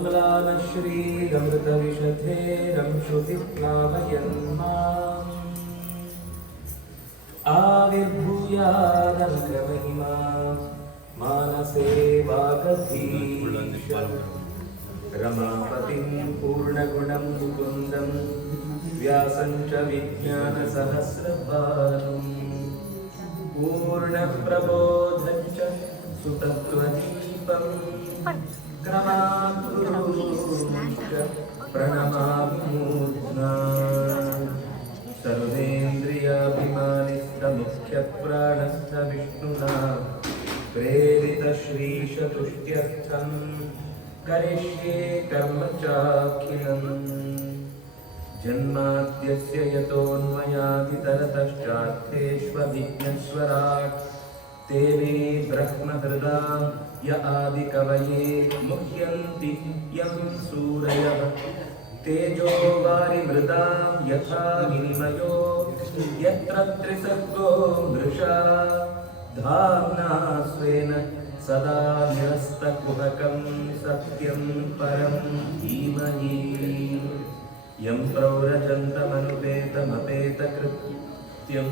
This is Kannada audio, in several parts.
आम्लानश्रीरमृतविशधेरं श्रुतिप्लावयन्माम् आविर्भूयादङ्गमहिमा मानसे वागधीश रमापतिं पूर्णगुणं मुकुन्दं व्यासं च विज्ञानसहस्रभानुं पूर्णप्रबोधं च सुतत्वदीपं क्रमाद्गुरुश्च प्रणमामि मूर्ध्ना सर्वेन्द्रियाभिमानिस्तमुख्यप्राणस्थ विष्णुना प्रेरितश्रीशतुष्ट्यर्थं करिष्ये कर्म चाखिलम् जन्माद्यस्य यतोऽन्वयादितरतश्चार्थेष्वभिघ्नस्वराट् तेने ब्रह्महृदां य आदिकवये मुह्यन्ति यं सूरयः तेजो वारिमृदां यथा विनिमयो यत्र त्रिसर्गो मृषा धाम्ना स्वेन सदा निरस्तकुहकं सत्यं परं धीमहि यं प्रव्रजन्तमनुपेतमपेतकृत्यं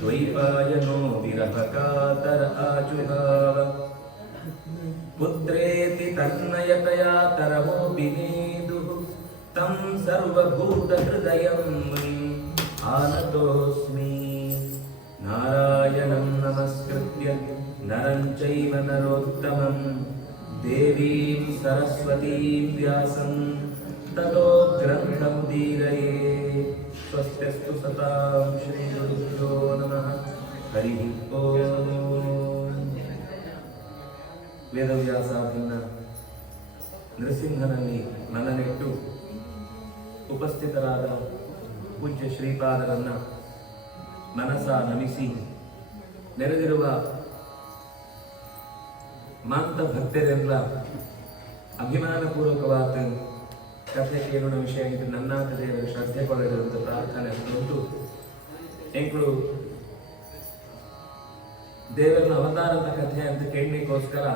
द्वैपायनो विरहकातर आजुहाव पुत्रेति तन्मयतया तरवोऽभिनेदुः तं सर्वभूतहृदयं मुनिम् आनतोऽस्मि नारायणं नमस्कृत्य नरं चैव नरोत्तमं देवीं सरस्वतीं व्यासं ततो ग्रन्थमुदीरये स्वस्त्यस्तु सतां श्रीगुरुभ्यो नमः हरिः ओम् ವೇದವ್ಯಾಸಾಧೀನ ನರಸಿಂಹನಲ್ಲಿ ಮನನೆಟ್ಟು ಉಪಸ್ಥಿತರಾದ ಪೂಜ್ಯ ಶ್ರೀಪಾದರನ್ನ ಮನಸ ನಮಿಸಿ ನೆರೆದಿರುವ ಮಾಂತ ಭಕ್ತರೆಲ್ಲ ಅಭಿಮಾನಪೂರ್ವಕವಾದ ಕಥೆ ಕೇಳೋಣ ವಿಷಯ ಇದು ನನ್ನಾಥ ದೇವರ ಶ್ರದ್ಧೆ ಕೊಡಲಿರುವಂಥ ಪ್ರಾರ್ಥನೆ ಉಂಟು ಎಂಕಳು ದೇವರನ ಅವತಾರದ ಕಥೆ ಅಂತ ಕೇಳಲಿಕ್ಕೋಸ್ಕರ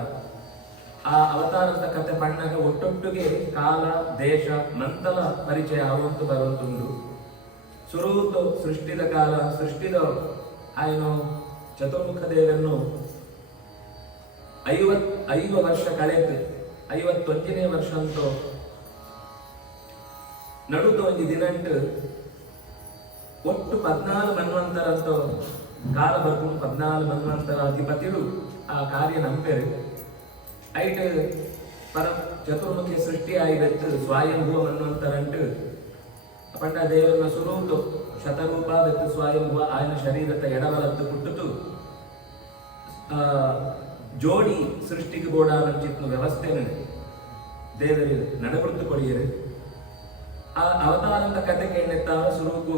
ಆ ಅವತಾರದ ಕಥೆ ಪಣ್ಣಾಗ ಒಟ್ಟೊಟ್ಟಿಗೆ ಕಾಲ ದೇಶ ಮಂತಲ ಪರಿಚಯ ಆವಂತು ಬರುವಂತುಂಡು ಸುರೂತು ಸೃಷ್ಟಿದ ಕಾಲ ಸೃಷ್ಟಿದ ಆಯ್ನು ಚತುರ್ಮುಖ ದೇವರನ್ನು 5 ವರ್ಷ ಕಳೆದು 51ನೇ ವರ್ಷ ಅಂತೂ ನಡುತ ಒಂದು ದಿನಂಟು ಒಟ್ಟು 14 ಮನ್ವಂತರ ಅಂತೂ ಕಾಲ ಬರ್ಕೊಂಡು 14 ಮನ್ವಂತರ ಅಧಿಪತಿಗಳು ಆ ಕಾರ್ಯ ನಂಪೇರು ಐಟ್ ಪರ ಚತುರ್ಮುಖಿ ಸೃಷ್ಟಿ ಆಯ್ತು ಸ್ವಯಂಭುವ ಮನ್ವಂತರಂಟು ಪಂಡ ದೇವರನ್ನ ಸುರೂತು ಶತರೂಪ ಬೆತ್ತು ಸ್ವಯಂಭುವ ಆಯನ ಶರೀರದ ಎಡವಲತ್ತು ಹುಟ್ಟುತು ಜೋಡಿ ಸೃಷ್ಟಿಗೆ ಬೋಡಾನಂಚಿತ್ನ ವ್ಯವಸ್ಥೆನ ದೇವರು ನಡಬರ್ತು ಕೊಡಿಯರು ಆ ಅವತಾರದ ಕಥೆಗೆ ಎಣ್ಣೆತ್ತಾವ ಸುರೂಪು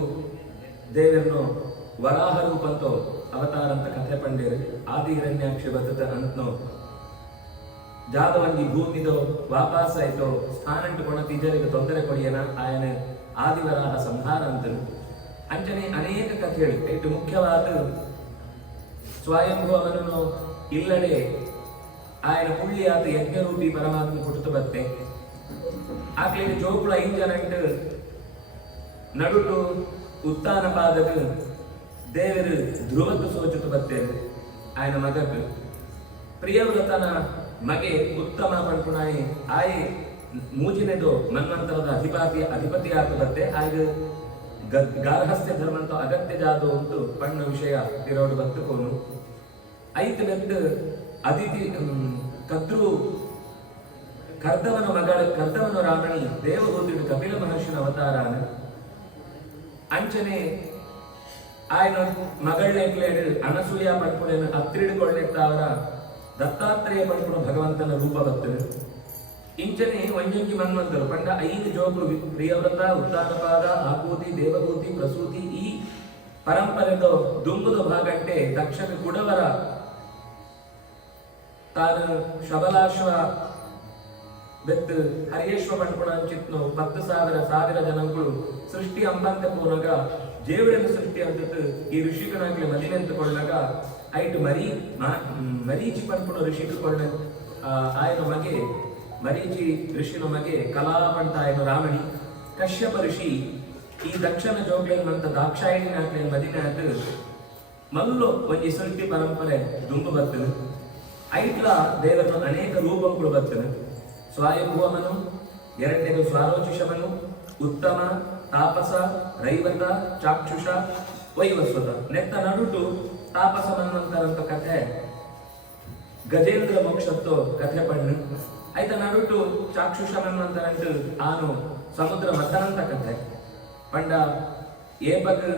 ದೇವರನ್ನು ವರಾಹ ರೂಪಂತೋ ಅವತಾರಂತ ಕಥೆ ಪಂಡೇರು ಆದಿ ಹಿರಣ್ಯಾಕ್ಷ ಬರ್ತದ ಅಂತನೋ ಜಾದವಂಗಿ ಭೂಮಿದೋ ವಾಪಾಸ ಆಯ್ತೋ ಸ್ಥಾನಂಟು ಕೊಣ ತಿಜರಿಗೆ ತೊಂದರೆ ಕೊಡಿಯನ ಆಯನ ಆದಿವರಾಹ ಸಂಹಾರ ಅಂತನು ಅಂಚನೆ ಅನೇಕ ಕಥೆಗಳು ಇಟ್ಟು ಮುಖ್ಯವಾದ ಸ್ವಯಂಭುವನನ್ನು ಇಲ್ಲಡೆ ಆಯನ ಪುಳ್ಳಿಯಾದ ಯಜ್ಞರೂಪಿ ಪರಮಾತ್ಮ ಕೊಟ್ಟು ಬತ್ತೆ ಆಗ್ಲಿಕ್ಕೆ ಜೋಕುಳ 5 ಜನಂಟು ನಡುಟು ಉತ್ತಾನ ಪಾದಕ ದೇವರು ಧ್ರುವಕ್ಕೆ ಸೋಚುತ್ತ ಬರ್ತೇವೆ ಆಯನ ಮಗಕ್ಕೆ ಪ್ರಿಯವ್ರತನ ಮಗೆ ಉತ್ತಮ ಪಂಪುನಾಯಿ ಆಯ್ ಮೂಜಿನೆದು ಮನ್ವಂತರದ ಅಧಿಪತಿ ಆತ ಬತ್ತೆ ಆಯ್ದು ಗಾರ್ಹಸ್ಥ್ಯ ಧರ್ಮಂತ ಅಗತ್ಯ ಜಾದು ಉಂಟು ಪಣ್ಣ ವಿಷಯ ಇರೋಡು ಬತ್ತುಕೋನು ಐತ್ ಬೆತ್ತು ಅದಿತಿ ಕದ್ರು ಕರ್ದವನ ರಾಮಣಿ ದೇವಹೂತಿಡು ಕಪಿಲ ಮಹರ್ಷಿನ ಅವತಾರಾನ ಅಂಚನೆ ಆಯ್ನ ಮಗಳೇಕ್ಲೇಡು ಅನಸೂಯ ಪಡ್ಪುಣೆಯನ್ನು ಹತ್ತಿಡಿಕೊಳ್ಳೆತ್ತ ಅವರ ದತ್ತಾತ್ರೇಯ ಪಡ್ಪುಣ ಭಗವಂತನ ರೂಪ ಬರ್ತದೆ ಇಂಚನೆ ಒಂಜಂಜಿ ಮನ್ವಂತರು ಪಂಡ 5 ಜೋಗುರು ಪ್ರಿಯವ್ರತ ಉತ್ತಾನಪಾದ ಆಕೂತಿ ದೇವಭೂತಿ ಪ್ರಸೂತಿ ಈ ಪರಂಪರೆದ ದುಂಬುದ ಭಾಗಂಟೆ ದಕ್ಷಿಣ ಕುಡವರ ತಾನು ಶಬಲಾಶ್ವ ಬೆತ್ತು ಹರಿಯೇಶ್ವ ಪಂಡ್ಪುಣ ಅಂಚಿತ್ನು 10,000 ಜನಗಳು ಸೃಷ್ಟಿ ಅಂಬಂತೆ ಪೋನಾಗ ಜೇವಳನ ಸೃಷ್ಟಿ ಅಂತ ಈ ಋಷಿಕನಾಗ್ಲಿ ಮದಿನೆ ಅಂತಕೊಳ್ಳಾಗ ಐಟು ಮರೀಚಿ ಪಂಡ್ಪುಣ ಋಷಿಕ ಕೊಂಡ ಆಯ್ನ ಮಗೆ ಮರೀಚಿ ಋಷಿ ನಮಗೆ ಕಲಾಪಂತಾಯನ ರಾಮಣಿ ಕಶ್ಯಪ ಋಷಿ ಈ ದಕ್ಷಿಣ ಜೋಗ್ಲೇನ್ಮಂತ ದಾಕ್ಷಾಯಿಣಿ ನಾಟ್ಲೇನ್ ಮದಿನಾಟ್ ಮಲ್ಲು ಒಂಜಿ ಸೃಷ್ಟಿ ಪರಂಪರೆ ದುಂಬು ಬರ್ತನು ಐಟ್ಲ ದೇವರ ಅನೇಕ ರೂಪಗಳು ಬರ್ತನು ಸ್ವಾಯಂಭುವಮನು ಎರಡನೇದು ಸ್ವಾರೋಚಿಷಮನು ಉತ್ತಮ ತಾಪಸ ರೈವತ ಚಾಕ್ಷುಷ ವೈವಸ್ವತ ನೆತ್ತ ನಡುಟು ತಾಪಸ ಮನ್ವಂತರಂತ ಕಥೆ ಗಜೇಂದ್ರ ಮೋಕ್ಷತ್ತೋ ಕಥೆ ಪಣ್ಣು ಐತ ನಡುಟು ಚಾಕ್ಷುಷ ಮನ್ವಂತರಂಟು ಆನು ಸಮುದ್ರ ಮಥನಂತ ಕಥೆ ಪಂಡ ಏಪಗ್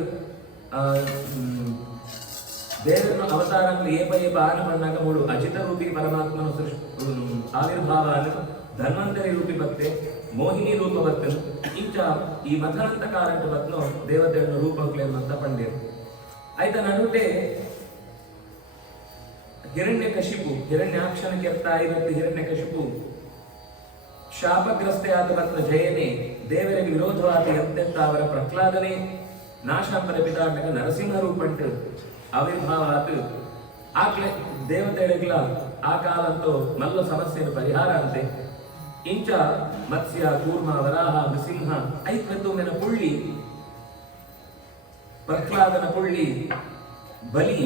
ದೇವರನ್ನು ಅವತಾರಗಳು ಏಪ ಆನು ಪಣ್ಣಾಗ ಮೂಡು ಅಜಿತ ರೂಪಿ ಪರಮಾತ್ಮನ ಆವಿರ್ಭಾವ ಧನ್ವಂತರಿ ರೂಪಿ ಬತ್ತೆ ಮೋಹಿನಿ ರೂಪ ಬರ್ತನು ಇಂಚ ಈ ಮಥನಂತ ಕಾರಂಟ ಬತ್ನು ದೇವತೆಯನ್ನು ರೂಪಕ್ಲೇನಂತ ಪಂಡೇರು ಆಯ್ತ ನಡುಟೆ ಹಿರಣ್ಯಕಶಿಪು ಹಿರಣ್ಯಾಕ್ಷನ ಕೆರ್ತಾ ಇರುತ್ತೆ ಹಿರಣ್ಯಕಶಿಪು ಶಾಪಗ್ರಸ್ತೆ ಆದ ಬತ್ನ ಜಯನೇ ದೇವರಿಗೆ ವಿರೋಧವಾದ ಎಂತೆಂತ ಅವರ ಪ್ರಹ್ಲಾದನೆ ನಾಶಾಂಬರ ಪಿತಾಟಕ ನರಸಿಂಹ ರೂಪಂಟು ಆವಿರ್ಭಾವ ಆತು ಆಕ್ಲೆ ದೇವತೆಗಳಿಗಳ ಆ ಕಾಲಂತೂ ಮಲ್ಲ ಸಮಸ್ಯೆಯ ಪರಿಹಾರ ಅಂತೆ ಇಂಚ ಮತ್ಸ್ಯ ಕೂರ್ಮ ವರಾಹ ನೃಸಿಂಹ ಐಕ್ವೆತ್ತುಮೆನ ಪುಳ್ಳಿ ಪ್ರಹ್ಲಾದನ ಪುಳ್ಳಿ ಬಲಿ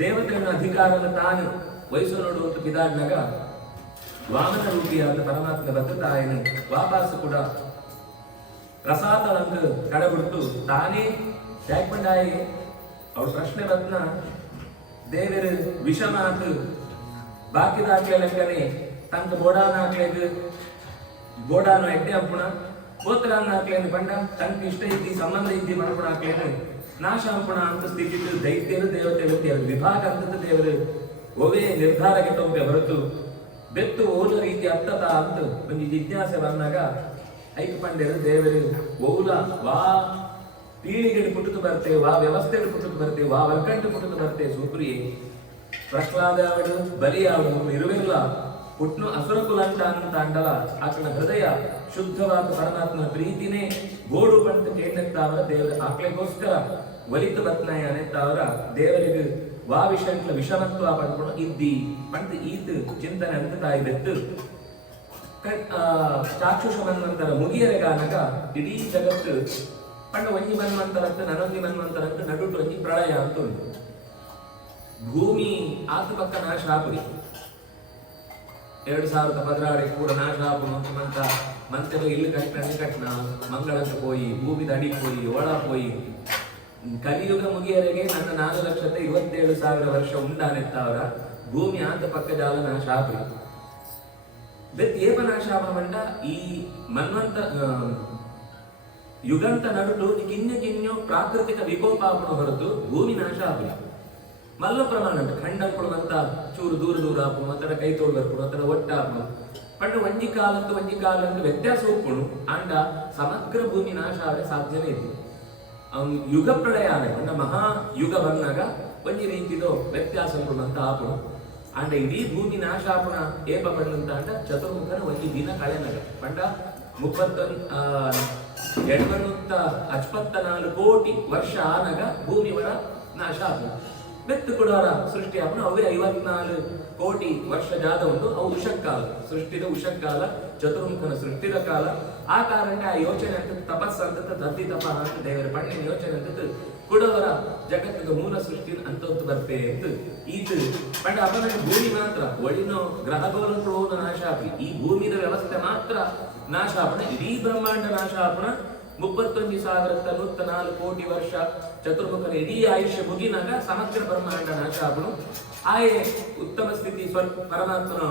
ದೇವತೆಗಳ ಅಧಿಕಾರದ ತಾನು ವಯಸ್ಸು ನೋಡುವಂತ ಪಿದಾಡ್ನಾಗ ವಾಮನ ರೂಪಿಯಾದ ಪರಮಾತ್ಮ ಬದ್ಧತಾಯನು ವಾಪಾಸು ಕೂಡ ಪ್ರಸಾದಳಂಗ ಕಡಬಿಡ್ತು ತಾನೇ ಯಾಕಂಡಾಯಿ ಅವ್ರ ಪ್ರಶ್ನೆ ಬದ್ನ ದೇವರು ವಿಷಮಾತು ಬಾಕಿದಾಕ್ಲೆ ಲೆಕ್ಕನೆ ತಂಕ ಬೋಡಾನ ಹಾಕ್ಲೇದು ಬೋಡಾನು ಎಡ್ಡೆ ಹಪ್ಪುಣ ಗೋತ್ರನ ಹಾಕ್ಲೇನು ಬಂಡ ತಂಕ ಇಷ್ಟ ಇದ್ದಿ ಸಂಬಂಧ ಇದ್ದಿ ಮಾಡ್ಕೊಂಡು ಹಾಕ್ಲೇನು ನಾಶ ಹಂಪುಣ ಅಂತ ಸ್ಥಿತಿ ದೈತ್ಯರು ದೇವತೆಗಳು ವಿಭಾಗ ಅಂತದ್ದು ದೇವರು ಒವೇ ನಿರ್ಧಾರಕ್ಕೆ ತೊಂಬೆ ಹೊರತು ಬೆತ್ತು ಓಲ ರೀತಿ ಅರ್ಥತ ಅಂತ ಒಂದು ಜಿಜ್ಞಾಸೆ ಬಂದಾಗ ಐಕ್ ಪಂಡ್ಯರು ದೇವರು ಓಲ ವಾ ಪೀಳಿಗೆಡು ಪುಟ್ಟದು ಬರ್ತೇವೆ ವಾ ವ್ಯವಸ್ಥೆಗಳು ಪುಟ್ಟದು ಬರ್ತೇವೆ ವಾ ವರ್ಗಂಟು ಪುಟ್ಟದು ಬರ್ತೇವೆ ಸುಪ್ರಿಯೆ ಪ್ರಹ್ಲಾದಾವಡು ಬಲಿಯಾವಡು ಇರುವೆಲ್ಲ ಹುಟ್ನು ಅಸುರಕುಲಂಟ ಅಂತ ಅಂಡಲ ಆತನ ಹೃದಯ ಶುದ್ಧವಾದ ಪರಮಾತ್ಮನ ಪ್ರೀತಿನೇ ಗೋಡು ಪಂತ ಕೇಂದ್ರವರ ದೇವರ ಆಕ್ಲೆಗೋಸ್ಕರ ಒಲಿತು ಬತ್ನಾಯ ಅನೆತ್ತವರ ದೇವರಿಗೆ ವಾ ವಿಷಂಟ್ಲ ವಿಷಮತ್ವ ಪಡ್ಕೊಂಡು ಇದ್ದಿ ಪಂತ ಈತ್ ಚಿಂತನೆ ಅಂತ ತಾಯಿ ಬೆತ್ತು ಚಾಕ್ಷುಷ ಮನ್ವಂತರ ಮುಗಿಯರೆಗಾನಗ ಇಡೀ ಜಗತ್ತು ಪಂಡ ಒಂಜಿ ಮನ್ವಂತರಂತ ನನೊಂದಿ ಮನ್ವಂತರಂತ ನಡುಟು ಒಂಜಿ ಪ್ರಳಯ ಅಂತ ಉಂಟು ಭೂಮಿ ಆತ ಪಕ್ಕ ನಾಶ ಆಪುರಿ 2016 ಕೂಡ ನಾಶ ಆಪುವಂತ ಮಂತೆಲ್ಲ ಇಲ್ಲಿ ಕಟ್ಟಣ ಮಂಗಳಕ್ಕೆ ಹೋಯಿ ಭೂಮಿ ಅಡಿಗೆ ಹೋಯಿ ಒಳ ಹೋಯಿ ಕಲಿಯುಗ ಮುಗಿಯರೆಗೆ ನನ್ನ 4,27,000 ವರ್ಷ ಉಂಟಾನೆತ್ತವರ ಭೂಮಿ ಆತ ಪಕ್ಕ ಜಾಲ ನಾಶ ಆಪುರಿ ಬೆತ್ ಏಪ ನಾಶ ಆಪಣ ಈ ಮನ್ವಂತ ಯುಗಂತ ನಡುಟು ಕಿನ್ಯು ಪ್ರಾಕೃತಿಕ ವಿಕೋಪ ಆಪಣ ಹೊರತು ಭೂಮಿ ನಾಶ ಆಪುರಿ ಮಲ್ಲ ಪ್ರಮಾಣ ಖಂಡ ಕೊಡುವಂತ ಚೂರು ದೂರ ಆಪು ಮತ್ತಡ ಕೈ ತೋಳು ಬರ್ಪುಡು ಮತ್ತಡ ಒಟ್ಟಾಪು ಪಂಡ ಒಂಜಿ ಕಾಲಂತ ವ್ಯತ್ಯಾಸ ಹೋಗ್ಕೊಡು ಅಂಡ ಸಮಗ್ರ ಭೂಮಿ ನಾಶ ಆದರೆ ಸಾಧ್ಯನೇ ಇದೆ ಯುಗ ಪ್ರಳಯ ಆನೆ ಪಂಡ ಮಹಾ ಯುಗ ಬಂದಾಗ ಒಂಜಿ ರೀತಿದು ವ್ಯತ್ಯಾಸ ಕೊಡುವಂತ ಆಪುಡು ಅಂಡ ಇಡೀ ಭೂಮಿ ನಾಶ ಆಪುಣ ಏಪ ಪಂಡಂತ ಅಂಡ ಚತುರ್ಮುಖನ ಒಂಜಿ ದಿನ ಕಳೆನಗ ಪಂಡ 754 ಕೋಟಿ ವರ್ಷ ಆನಗ ಭೂಮಿ ವರ ನಾಶ ಆಪು ಬೆತ್ತು ಕೊಡೋರ ಸೃಷ್ಟಿ ಆಪಣ ಅವೇ 54 ಕೋಟಿ ವರ್ಷ ಜಾದ ಒಂದು ಅವು ಉಷಕ್ಕಾಲ ಸೃಷ್ಟಿದ ಉಷಕ್ಕಾಲ ಚತುರ್ಮುಖನ ಸೃಷ್ಟಿದ ಕಾಲ ಆ ಕಾರಣ ಆ ಯೋಚನೆ ಅಂತ ತಪಸ್ಸ ಅಂತ ದತ್ತಿ ತಪ ಅಂತ ದೇವರ ಪಣ್ಣಿನ ಯೋಚನೆ ಅಂತ ಕೊಡವರ ಜಗತ್ತಿನ ಮೂಲ ಸೃಷ್ಟಿ ಅಂತದ್ದು ಬರ್ತೆ ಅಂತ ಇದು ಪಂಡ ಅಪನ ಭೂಮಿ ಮಾತ್ರ ಒಳಿನೋ ಗ್ರಹಗೋಲಂತೂ ನಾಶ ಆಪಿ ಈ ಭೂಮಿಯ ವ್ಯವಸ್ಥೆ ಮಾತ್ರ ನಾಶ ಆಪಣ ಇಡೀ ಬ್ರಹ್ಮಾಂಡ ನಾಶ ಆಪಣ 31,104 ಕೋಟಿ ವರ್ಷ ಚತುರ್ಮುಖನ ಇಡೀ ಆಯುಷ್ಯ ಮುಗಿನಾಗ ಸಮಗ್ರ ಬ್ರಹ್ಮಾಂಡ ನಾಶ ಆಪಣು ಆಯೇ ಉತ್ತಮ ಸ್ಥಿತಿ ಪರಮಾತ್ಮನ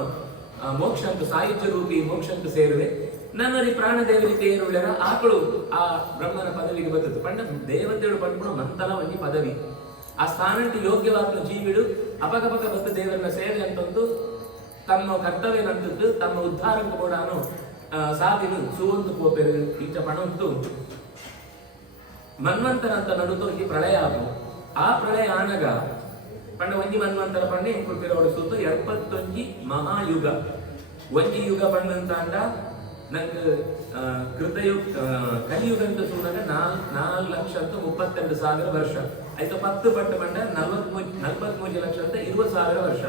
ಮೋಕ್ಷಂತ ಸಾಯುಜ್ಯ ರೂಪಿ ಮೋಕ್ಷಂತ ಸೇರುವೆ ನನ್ನರಿ ಪ್ರಾಣ ದೇವರಿಗೆ ಏರುಳ್ಳೆರ ಆಕಳು ಆ ಬ್ರಹ್ಮನ ಪದವಿಗೆ ಬರ್ತದೆ ಪಂಡ ದೇವತೆಗಳು ಪಡ್ಕೊಂಡು ಮಂತಲ ಒಂಜಿ ಪದವಿ ಆ ಸ್ಥಾನಕ್ಕೆ ಯೋಗ್ಯವಾದ ಜೀವಿಡು ಅಪಗಪಕ ಬದ್ದ ದೇವರನ್ನ ಸೇವೆ ಅಂತಂದು ತಮ್ಮ ಕರ್ತವ್ಯನಂತದ್ದು ತಮ್ಮ ಉದ್ಧಾರಕ್ಕೆ ಕೂಡ ಸಾಧಿನು ಸುವಂತು ಪೋಪೆರು ಈಚ ಪಣಂತು ಮನ್ವಂತರ ಅಂತ ನಡುತ್ತು ಈ ಪ್ರಳಯ ಆಪು ಆ ಪ್ರಳಯ ಆನಗ ಪಂಡ ಒಂಜಿ ಮನ್ವಂತರ ಪಂಡೆ ಕುರ್ಪಿರೋಡು ಸುತ್ತು 71 ಮಹಾಯುಗ ಒಂಜಿ ಯುಗ ಪಂಡಂತ ಅಂಡ ನಂಗೆ ಕೃತಯುಗ ಕಲಿಯುಗ ಅಂತ ಸುಣ್ಣಾಗ 4,32,000 ವರ್ಷ ಆಯ್ತು 10 ಪಟ್ಟು ಪಂಡ 43,20,000 ವರ್ಷ ಅಂತ 20,000 ವರ್ಷ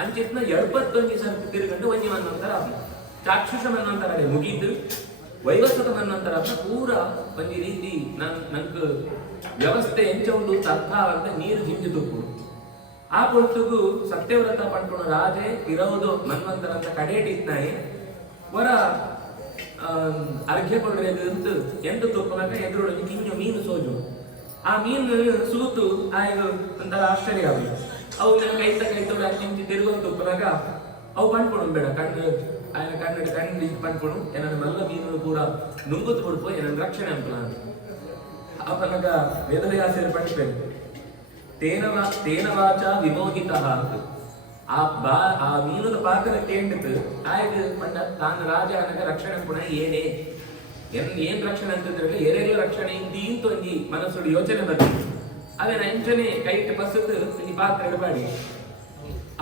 ಅಂಚಿತ್ನ 71 ಸರ್ತಿ ತಿರುಗಂಡು ಒಂಜಿ ಮನ್ವಂತರ ಆದ್ನ ಚಾಕ್ಷುಷ ಮನ್ವಂತರ ಅಡೆ ಮುಗೀತು ವೈವಸ್ವತ ಮನ್ವಂತರ ಆದ್ನ ಪೂರ ಒಂಜಿ ರೀತಿ ನಂಗೆ ವ್ಯವಸ್ಥೆ ಎಂಚ ಒಂದು ಅರ್ಥ ಅಂತ ನೀರು ಜಿಂಜಿ ತುಪ್ಪು ಆ ಪೊರ್ತುಗು ಸತ್ಯವ್ರತ ಪಂಡ್ಕೊಂಡು ರಾಜೆ ಇರೋದು ಮನ್ವಂತರ ಅಂತ ಕಡೆಯಿಟ್ಟಿತ್ನಾಯಿ ವರ ಅರ್ಘ್ಯ ಕೊಡ್ರೇದು ಅಂತ ಎಂದು ತುಪ್ಪನಾಗ ಎದುರೊಳಗೆ ಕಿಂಜು ಮೀನು ಸೋಜು ಆ ಮೀನು ಸೂತು ಆಯ್ಗ ಒಂಥರ ಆಶ್ಚರ್ಯ ಆಗಿ ಅವು ನನ್ನ ಕೈತೋಡು ಅಂಚಿ ತಿರುಗೊಂಡು ತುಪ್ಪನಾಗ ಅವು ಪಂಡ್ಕೊಂಡು ಬೇಡ ಕಣ್ಣು ఆయన కన్ను పనుకోను ఏనన్నా మల్ల మీను కూడా నుంగుతు పడిపో ఏనన్నా రక్షణ అంటున్నాను అపనగా వేదవ్యాసుడు పడిపోయాడు తేన వాచ విమోహిత ఆ మీనుల పాకల ಕೇಂಡಿತು ಆಯ್ತು ಪಂಡ ತಾನು ರಾಜ అనಗ ರಕ್ಷಣೆ ಕೂಡ ಏನೇ ಏನ್ ರಕ್ಷಣೆ ಅಂತಂದ್ರೆ ಏರೆಲ್ಲ ರಕ್ಷಣೆ ಇಂತ ಒಂಜಿ ಮನಸ್ಸುಡು ಯೋಚನೆ ಬರ್ತದೆ ಅದೇ ಅಂಚನೆ ಕೈಟ್ ಬಸತ್ತು ಈ ಪಾತ್ರೆ ಇಡಬಾಡಿ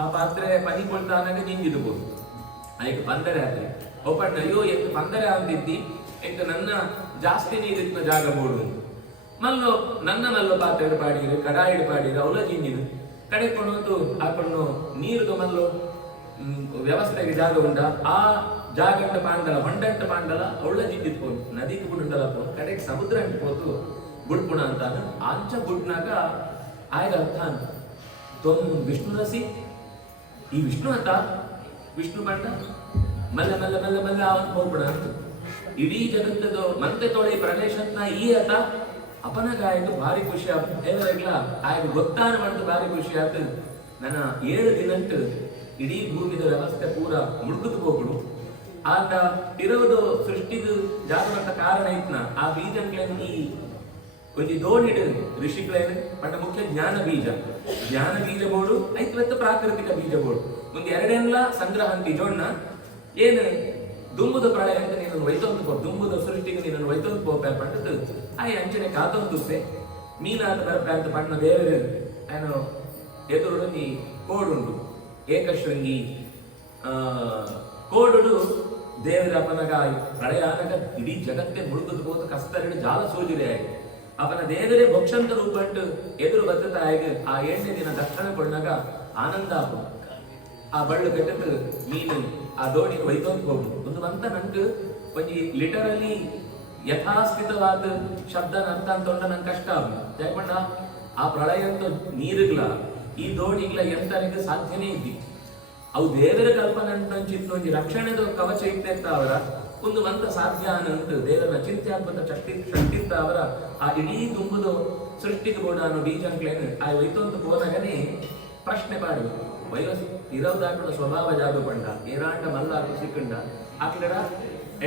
ಆ ಪಾತ್ರೆ ಪನಿ ಕೊಳ್ತಾನಾಗ ನಿಂಗಿಡ್ಬೋದು ಅದಕ್ಕೆ ಪಂದರೆ ಆದ್ರೆ ಒಪ್ಪಣ್ಣ ಅಯ್ಯೋ ಎಷ್ಟು ಪಂದರೆ ಅಂದಿದ್ದಿ ಎಂಟು ನನ್ನ ಜಾಸ್ತಿ ನೀರಿನ ಜಾಗ ಬೋಡು ಮಲ್ಲೋ ನನ್ನ ಮಲ್ಲೋ ಪಾತ್ರೆ ಪಾಡಿರು ಕಡಾಯಿಡು ಪಾಡಿರು ಅವಳ ಜಿಂಜಿನು ಕಡೆಕೊಂಡು ಹಾಕೊಂಡು ನೀರು ಮಲ್ಲೋ ವ್ಯವಸ್ಥೆಗೆ ಜಾಗ ಉಂಡ ಆ ಜಾಗಂಟ ಪಾಂಡಲ ಹೊಂಡಂಟ ಪಾಂಡಲ ಅವಳ ಜಿಂಜಿತ್ಕೊಂಡು ನದಿಗೆ ಬುಡುಂಡಲ ಕಡೆಗೆ ಸಮುದ್ರ ಅಂಟಿపోతూ ಬುಡ್ಪುಣ ಅಂತಾನು ಆಂಚ ಬುಡ್ನಾಗ ಆಯ್ದ ಅರ್ಥ ತೊಮ್ ವಿಷ್ಣು ರಸಿ ಈ ವಿಷ್ಣು ಅಂತ ವಿಷ್ಣು ಬಂಡ ಮಲ್ಲ ಮಲ್ಲ ಮಲ್ಲ ಮಲ್ಲ ಅವನ್ ಹೋಗ್ಬಿಡ ಇಡೀ ಜಗತ್ತದು ಮತ್ತೆ ತೊಳೆ ಪ್ರದೇಶತ್ನ ಈ ಅತ ಅಪನಗಾಯದು ಭಾರಿ ಖುಷಿ ಆಯ್ತು ಆಯ್ತು ಗೊತ್ತಾನ ಮಾಡ್ತು ಭಾರಿ ಖುಷಿ ಆಯ್ತು ನನ್ನ 7 ದಿನಂಟು ಇಡೀ ಭೂಮಿದ ವ್ಯವಸ್ಥೆ ಪೂರ ಮುಳುಗುದು ಹೋಗ್ಬಿಡು ಆತ ಇರೋದು ಸೃಷ್ಟಿದು ಜಾಗವಂತ ಕಾರಣ ಐತ್ನ ಆ ಬೀಜಂಗ್ಲೇನು ಈ ಒಂಜಿ ದೋಣಿಡು ಋಷಿಗಳೇನು ಪಂಡ ಮುಖ್ಯ ಜ್ಞಾನ ಬೀಜ ಬೋಡು ಐತ್ವತ್ತು ಪ್ರಾಕೃತಿಕ ಬೀಜ ಬೋಡು ಮುಂದೆ ಎರಡೆಲ್ಲ ಸಂಗ್ರಹ ಅಂತಿ ಜೋಣ್ಣ ಏನು ದುಂಬುದ ಪ್ರಳಯ ಅಂತ ನೀನು ಒಯ್ತೊಂದು ಪೋ ದುಂಬುದ ಸೃಷ್ಟಿಗೆ ನೀನು ಒಯ್ತೊಂದು ಪೋಪೆ ಪಂಡದು ಆಯ್ ಅಂಚನೆ ಕಾತೊಂದುಪ್ಪೆ ಮೀನಾದ ಬರಪೆ ಅಂತ ಪಣ್ಣ ದೇವರು ಏನು ಎದುರು ನೀ ಕೋಡುಂಡು ಏಕಶೃಂಗಿ ಕೋಡುಡು ದೇವರ ಅಪನಗ ಪ್ರಳಯ ಅನ್ನಗ ಇಡೀ ಜಗತ್ತೇ ಮುಳುಗುದು ಹೋದ ಕಸ್ತರಿಡು ಜಾಲ ಸೂಜಿರೆ ಆಯ್ತು ಅವನ ದೇವರೇ ಭಕ್ಷಂತ ರೂಪಂಟು ಎದುರು ಬದ್ಧತ ಆಯ್ತು ಆ 8ನೇ ದಿನ ದಕ್ಷಿಣ ಕೊಂಡಾಗ ಆನಂದ ಆ ಬಳ್ಳು ಕಟ್ಟದು ಮೀನು ಆ ದೋಣಿ ಒಯ್ತೊಂದು ಹೋಗುದು ಒಂದು ಅಂತ ನಂಗೆ ಒಂಜಿ ಲಿಟರಲಿ ಯಥಾಸ್ಥಿತವಾದ ಶಬ್ದನ ಅರ್ಥ ಅಂತೊಂಡ ನಂಗೆ ಕಷ್ಟ ಯಾಕಂಡ ಆ ಪ್ರಳಯಂತ ನೀರುಗಳ ಈ ದೋಣಿಗಳ ಎಂತನಿಗೆ ಸಾಧ್ಯನೇ ಇದ್ದಿ ಅವು ದೇವರ ಕಲ್ಪನೆ ಅಂತ ಒಂಜಿ ರಕ್ಷಣೆದ ಕವಚ ಇತ್ತ ಅವರ ಒಂದು ಮಂತ್ರ ಸಾಧ್ಯ ಅನ್ನಂತ ದೇವರ ಚಿಂತ್ಯಾತ್ಮಕ ಶಕ್ತಿತ್ತ ಅವರ ಆ ಇಡೀ ತುಂಬುದು ಸೃಷ್ಟಿಗೆ ಕೂಡ ಅನ್ನೋ ಬೀಜಂಕ್ಲೇನು ಆ ಒಯ್ತೊಂದು ಹೋದಾಗನೇ ಪ್ರಶ್ನೆ ಪಾಡು ವಯಸ್ಸು ಇರೋದಾಕಡ ಸ್ವಭಾವ ಜಾದು ಪಂಡ ಏನಾಂಡ ಮಲ್ಲ ಸಿಕ್ಕಂಡ ಆಕಡ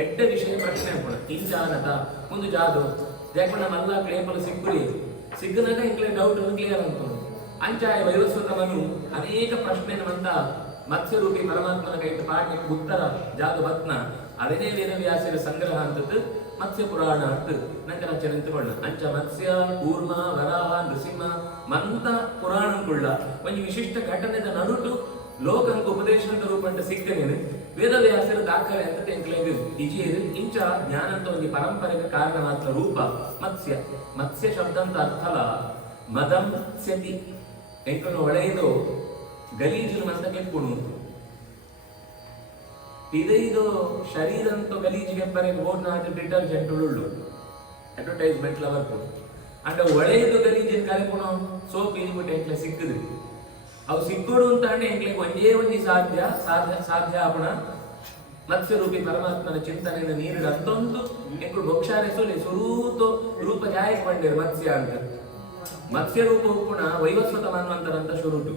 ಎಡ್ಡ ವಿಷಯ ಪ್ರಶ್ನೆ ಅನ್ಕೊಂಡ ಇಂಚಾನತ ಮುಂದೆ ಜಾದು ಯಾಕಂಡ ಮಲ್ಲ ಕ್ಲೇಪಲು ಸಿಕ್ಕುರಿ ಸಿಕ್ಕನಾಗ ಇಂಕ್ಲೇ ಡೌಟ್ ಕ್ಲಿಯರ್ ಅನ್ಕೊಂಡು ಅಂಚಾಯ ವೈವಸ್ವತವನು ಅನೇಕ ಪ್ರಶ್ನೆನಂತ ಮತ್ಸ್ಯರೂಪಿ ಪರಮಾತ್ಮನ ಕೈಟ್ ಪಾಠಕ್ಕೆ ಉತ್ತರ ಜಾದು ಬತ್ನ ಅದನ್ನೇ ವೇದವ್ಯಾಸರ ಸಂಗ್ರಹ ಅಂತದ್ದು ಮತ್ಸ್ಯ ಪುರಾಣ ಅಂತ ನಂಗೆ ರಚನೆ ಅಂತಕೊಂಡ ಅಂಚ ಮತ್ಸ್ಯ ಕೂರ್ಮ ವರಾಹ ನೃಸಿಂಹ ಮಂತ ಪುರಾಣಂಕುಳ್ಳ ಒಂದು ವಿಶಿಷ್ಟ ಘಟನೆದ ನಡುಟು ಲೋಕಂಕ ಉಪದೇಶದ ರೂಪಂಟ ಸಿಕ್ಕನೇನು ವೇದವ್ಯಾಸರ ದಾಖಲೆ ಅಂತ ಎಂಕ್ಲೇದು ಇಜಿಯರು ಇಂಚ ಜ್ಞಾನ ಅಂತ ಒಂದು ಪರಂಪರೆಗೆ ಕಾರಣವಾದ ರೂಪ ಮತ್ಸ್ಯ ಶಬ್ದ ಅಂತ ಅರ್ಥಲ ಮದಂ ಸ್ಯತಿ ಎಂಕನು ಒಳೆಯದು ಗಲೀಜು ಅಂತ ಕೆಪ್ಪುಣು ಇದೈದು ಶರೀರ ಅಂತ ಗಲೀಜಿಗೆ ಬರೀ ಬೋರ್ನಾದ ಡಿಟರ್ಜೆಂಟ್ ಉಳ್ಳು ಅಡ್ವರ್ಟೈಸ್ಮೆಂಟ್ ಲವರ್ಪು ಅಂಡ ಒಳೆಯದು ಗಲೀಜಿನ ಕರೆಪುಣ ಸೋಪ್ ಇನ್ಬಿಟ್ಟು ಎಂಕ್ಲೆ ಸಿಕ್ಕದು ಅವು ಸಿಕ್ಕೋಡು ಅಂತ ಅಂಡೆ ಎಂಕ್ಲೆ ಒಂದೇ ಸಾಧ್ಯ ಆಪಣ ಮತ್ಸ್ಯರೂಪಿ ಪರಮಾತ್ಮನ ಚಿಂತನೆಯಿಂದ ನೀರಿಡ ಅಂತೊಂದು ಎಂಕು ಭೋಕ್ಷಾರೆಸೋಲಿ ಸ್ವರೂಪ ರೂಪ ಜಾಯಕ್ ಬಂದಿರು ಮತ್ಸ್ಯ ಅಂತ ಮತ್ಸ್ಯ ರೂಪ ಉಪ್ಪುಣ ವೈವಸ್ವತ ಮನ್ವಂತರಂತ ಶುರುಟು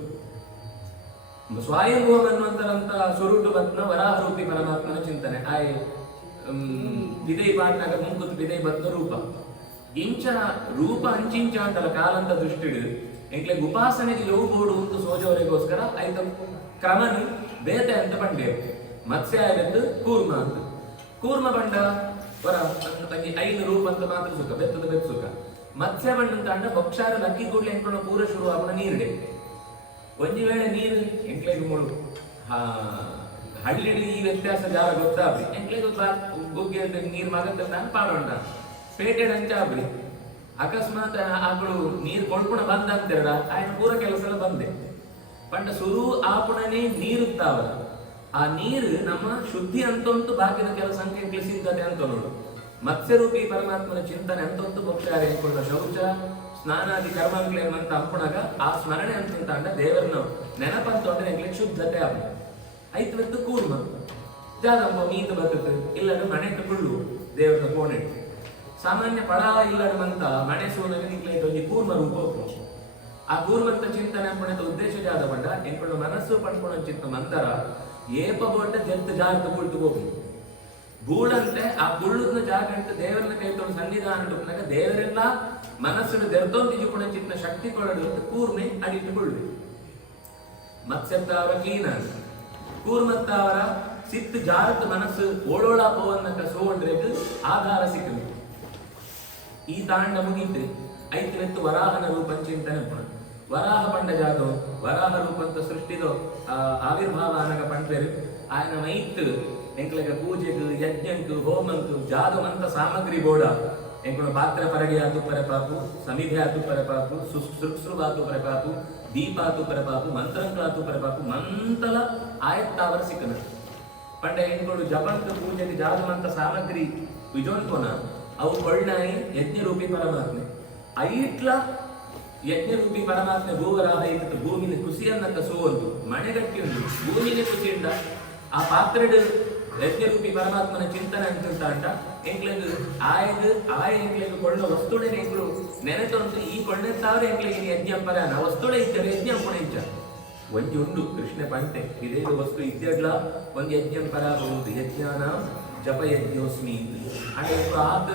ಸ್ವಯಂಭುವ ಮನ್ವಂತರಂತ ಶುರುಟು ಬತ್ನ ವರಾಹ ರೂಪಿ ಪರಮಾತ್ಮನ ಚಿಂತನೆ ಆಯ್ ವಿದೈ ಪಾಟ್ನಾಗ ಮುಂಕುತ್ ವಿದೈ ಬತ್ನ ರೂಪ ಇಂಚ ರೂಪ ಅಂಚಿಂಚ ಅಂತಲ್ಲ ಕಾಲಂತ ದೃಷ್ಟಿಡು ಎಂಕ್ಲೆ ಉಪಾಸನೆಗೆ ಲವ್ ಬೋಡು ಅಂತ ಸೋಜವರಿಗೋಸ್ಕರ ಆಯ್ತು ಕ್ರಮನು ಬೇತೆ ಅಂತ ಬಂಡೇವು ಮತ್ಸ್ಯ ಆಯ್ತು ಕೂರ್ಮ ಅಂತ ಕೂರ್ಮ ಬಂಡ ವರ ತಂಗಿ 5 ರೂಪ ಅಂತ ಮಾತ್ರ ಸುಖ ಬೆತ್ತದ ಬೆತ್ತ ಸುಖ ಮತ್ಸ್ಯ ಬಂಡ ಅಂತ ಅಂಡ ಭಕ್ಷಾರ ಲಕ್ಕಿ ಕೂಡ್ಲೆ ಎಂಕ್ಳ ಪೂರ ಶುರು ಆಪಣ ನೀರಿಡೆ ಒಂಜಿ ವೇಳೆ ನೀರು ಎಂಕ್ಲೆಗೆ ಮೂಳು ಹಳ್ಳಿಡಿ ಈ ವ್ಯತ್ಯಾಸ ಜಾಗ ಗೊತ್ತಾಗ್ರಿ ಎಂಕ್ಲೆಗೆ ಗುಗ್ಗೆ ನೀರು ಮಗತ್ತ ನಾನು ಪಾಡೋಣ ಪೇಟೆಡ್ ಅಂಚಾಬ್ರಿ ಅಕಸ್ಮಾತ್ ಆಕಳು ನೀರು ಕೊಂಡ್ಕೊಂಡು ಬಂದ ಅಂತೆರಡ ಆಯ್ತು ಪೂರ ಕೆಲಸ ಎಲ್ಲ ಬಂದೆ ಪಂಡ ಸುರು ಆಪುಣನೆ ನೀರುತ್ತಾವರ ಆ ನೀರು ನಮ್ಮ ಶುದ್ಧಿ ಅಂತಂತೂ ಬಾಕಿದ ಕೆಲಸ ಅಂಕೆ ಸಿದ್ಧತೆ ಅಂತ ನೋಡು. ಮತ್ಸ್ಯರೂಪಿ ಪರಮಾತ್ಮನ ಚಿಂತನೆ ಅಂತಂತೂ ಹೋಗ್ತಾರೆ ಅನ್ಕೊಂಡ ಶೌಚ ಸ್ನಾನಾದಿ ಕರ್ಮಂಕ್ಲೇಮಂತ ಅಂಪುಣಗ ಆ ಸ್ಮರಣೆ ಅಂತ ಅಂಡ ದೇವರನ್ನ ನೆನಪಂತೊಂಡ್ರೆ ಎಂಕ್ಲೆ ಶುದ್ಧತೆ ಆಗ ಐತ್ವತ್ತು ಕೂರ್ಮ ಜಾದಂಬ ಮೀತು ಬದುಕು ಇಲ್ಲದ ಮನೆಟ್ಟು ಕುಳ್ಳು ದೇವರನ್ನ ಕೋಣೆ ಸಾಮಾನ್ಯ ಪಡ ಇಲ್ಲಡಮಂತ ಮನೆ ಸೋನಗೆ ನಿಕ್ಲೆ ಒಂದು ಕೂರ್ಮ ರೂಪ ಹೋಗ್ಬೋದು. ಆ ಕೂರ್ಮಂತ ಚಿಂತನೆ ಅನ್ಕೊಂಡ ಉದ್ದೇಶ ಜಾದ ಪಂಡ ಎಂಕೊಂಡು ಮನಸ್ಸು ಪಡ್ಕೊಂಡ ಚಿತ್ತ ಮಂದರ ಏಪ ಬೋಟ ಜಂತು ಜಾತ ಕುಳ್ತು ಹೋಗ್ಬೋದು. ಗೂಳಂತೆ ಆ ಕುಳ್ಳುನ ಜಾಗ ಅಂತ ದೇವರನ್ನ ಕೈತೊಂಡು ಸನ್ನಿಧಾನ ದೇವರೆಲ್ಲ ಮನಸ್ಸನ್ನು ದೆರ್ದೊಂದಿಜುಕೊಂಡ ಚಿತ್ತ ಶಕ್ತಿ ಕೊಡಲು ಕೂರ್ಮೆ ಅಡಿಟ್ಟುಕೊಳ್ಳಿ. ಮತ್ಸ್ಯತ್ತಾವರ ಕ್ಲೀನ ಕೂರ್ಮತ್ತಾವರ ಸಿತ್ತು ಜಾರತ್ ಮನಸ್ಸು ಓಡೋಳ ಪೋವನ್ನ ಸೋಂಡ್ರೆಗ್ ಆಧಾರ ಸಿಕ್ಕದು. ಈ ತಾಂಡ ಮುಗೀತು ಐತಿವೆತ್ತು ವರಾಹನ ರೂಪ ಚಿಂತನೆ ಪುಣ ವರಾಹ ಪಂಡ ಜಾಗೋ ವರಾಹ ರೂಪಂತ ಸೃಷ್ಟಿದೋ ಆವಿರ್ಭಾವ ಅನಗ ಪಂಡ್ರೆ ఆయన ಮೈತ್ ಎಂಕ್ಲೆಗ ಪೂಜೆಗೆ ಯಜ್ಞಂಕು ಹೋಮಂಕು ಜಾಗವಂತ ಸಾಮಗ್ರಿ ಬೋಡ ಎಂಕುಣ ಪಾತ್ರ ಪರಗೆ ಆತು ಪರಪಾಪು ಸಮಿಧೆ ಆತು ಪರಪಾಪು ಸುಶ್ರುವಾತು ಪರಪಾಪು ದೀಪಾತು ಪರಪಾಪು ಮಂತ್ರಂಕಾತು ಪರಪಾಪು ಮಂತಲ ಆಯತ್ತಾವರ ಸಿಕ್ಕನ ಪಂಡ ಎಂಕುಳು ಜಪಂತ ಪೂಜೆಗೆ ಜಾಗವಂತ ಸಾಮಗ್ರಿ ವಿಜೋನ್ಕೋನ ಅವು ಕೊಳ್ಳಾಯಿ ಯಜ್ಞರೂಪಿ ಪರಮಾತ್ಮೆ ಐಟ್ಲ ಯಜ್ಞರೂಪಿ ಪರಮಾತ್ಮೆ ಭೂವರಾಹ ಇತ್ತು ಭೂಮಿನ ಕುಸಿಯನ್ನಕ್ಕ ಸೋರ್ದು ಮನೆಗಟ್ಟಿ ಉಂಟು ಭೂಮಿನ ಕುಸಿಯಿಂದ ಆ ಪಾತ್ರೆಡ್ ಯಜ್ಞರೂಪಿ ಪರಮಾತ್ಮನ ಚಿಂತನೆ ಅಂತ ಅಂಟ ಎಂಕ್ಲೆಗ್ ಆಯ ಎಂಕ್ಲೆಗ್ ಕೊಳ್ಳ ವಸ್ತುಡೆ ಎಂಕ್ಲು ನೆನೆತೊಂದು ಈ ಕೊಳ್ಳೆತ್ತಾವ್ರೆ ಎಂಕ್ಲೆಗೆ ಯಜ್ಞ ಪರಾನ ವಸ್ತುಡೆ ಇದ್ದರೆ ಯಜ್ಞ ಪುಣಿಂಚ ಒಂಜಿ ಉಂಡು ಕೃಷ್ಣ ಪಂಟೆ ಇದೇ ವಸ್ತು ಇದ್ಯಡ್ಲ ಒಂದು ಯಜ್ಞ ಪರಾಬಹುದು ಯಜ್ಞಾನ ಜಪ ಯಜ್ಞೋಸ್ಮಿ ಅಂದ್ರೆ ಆತ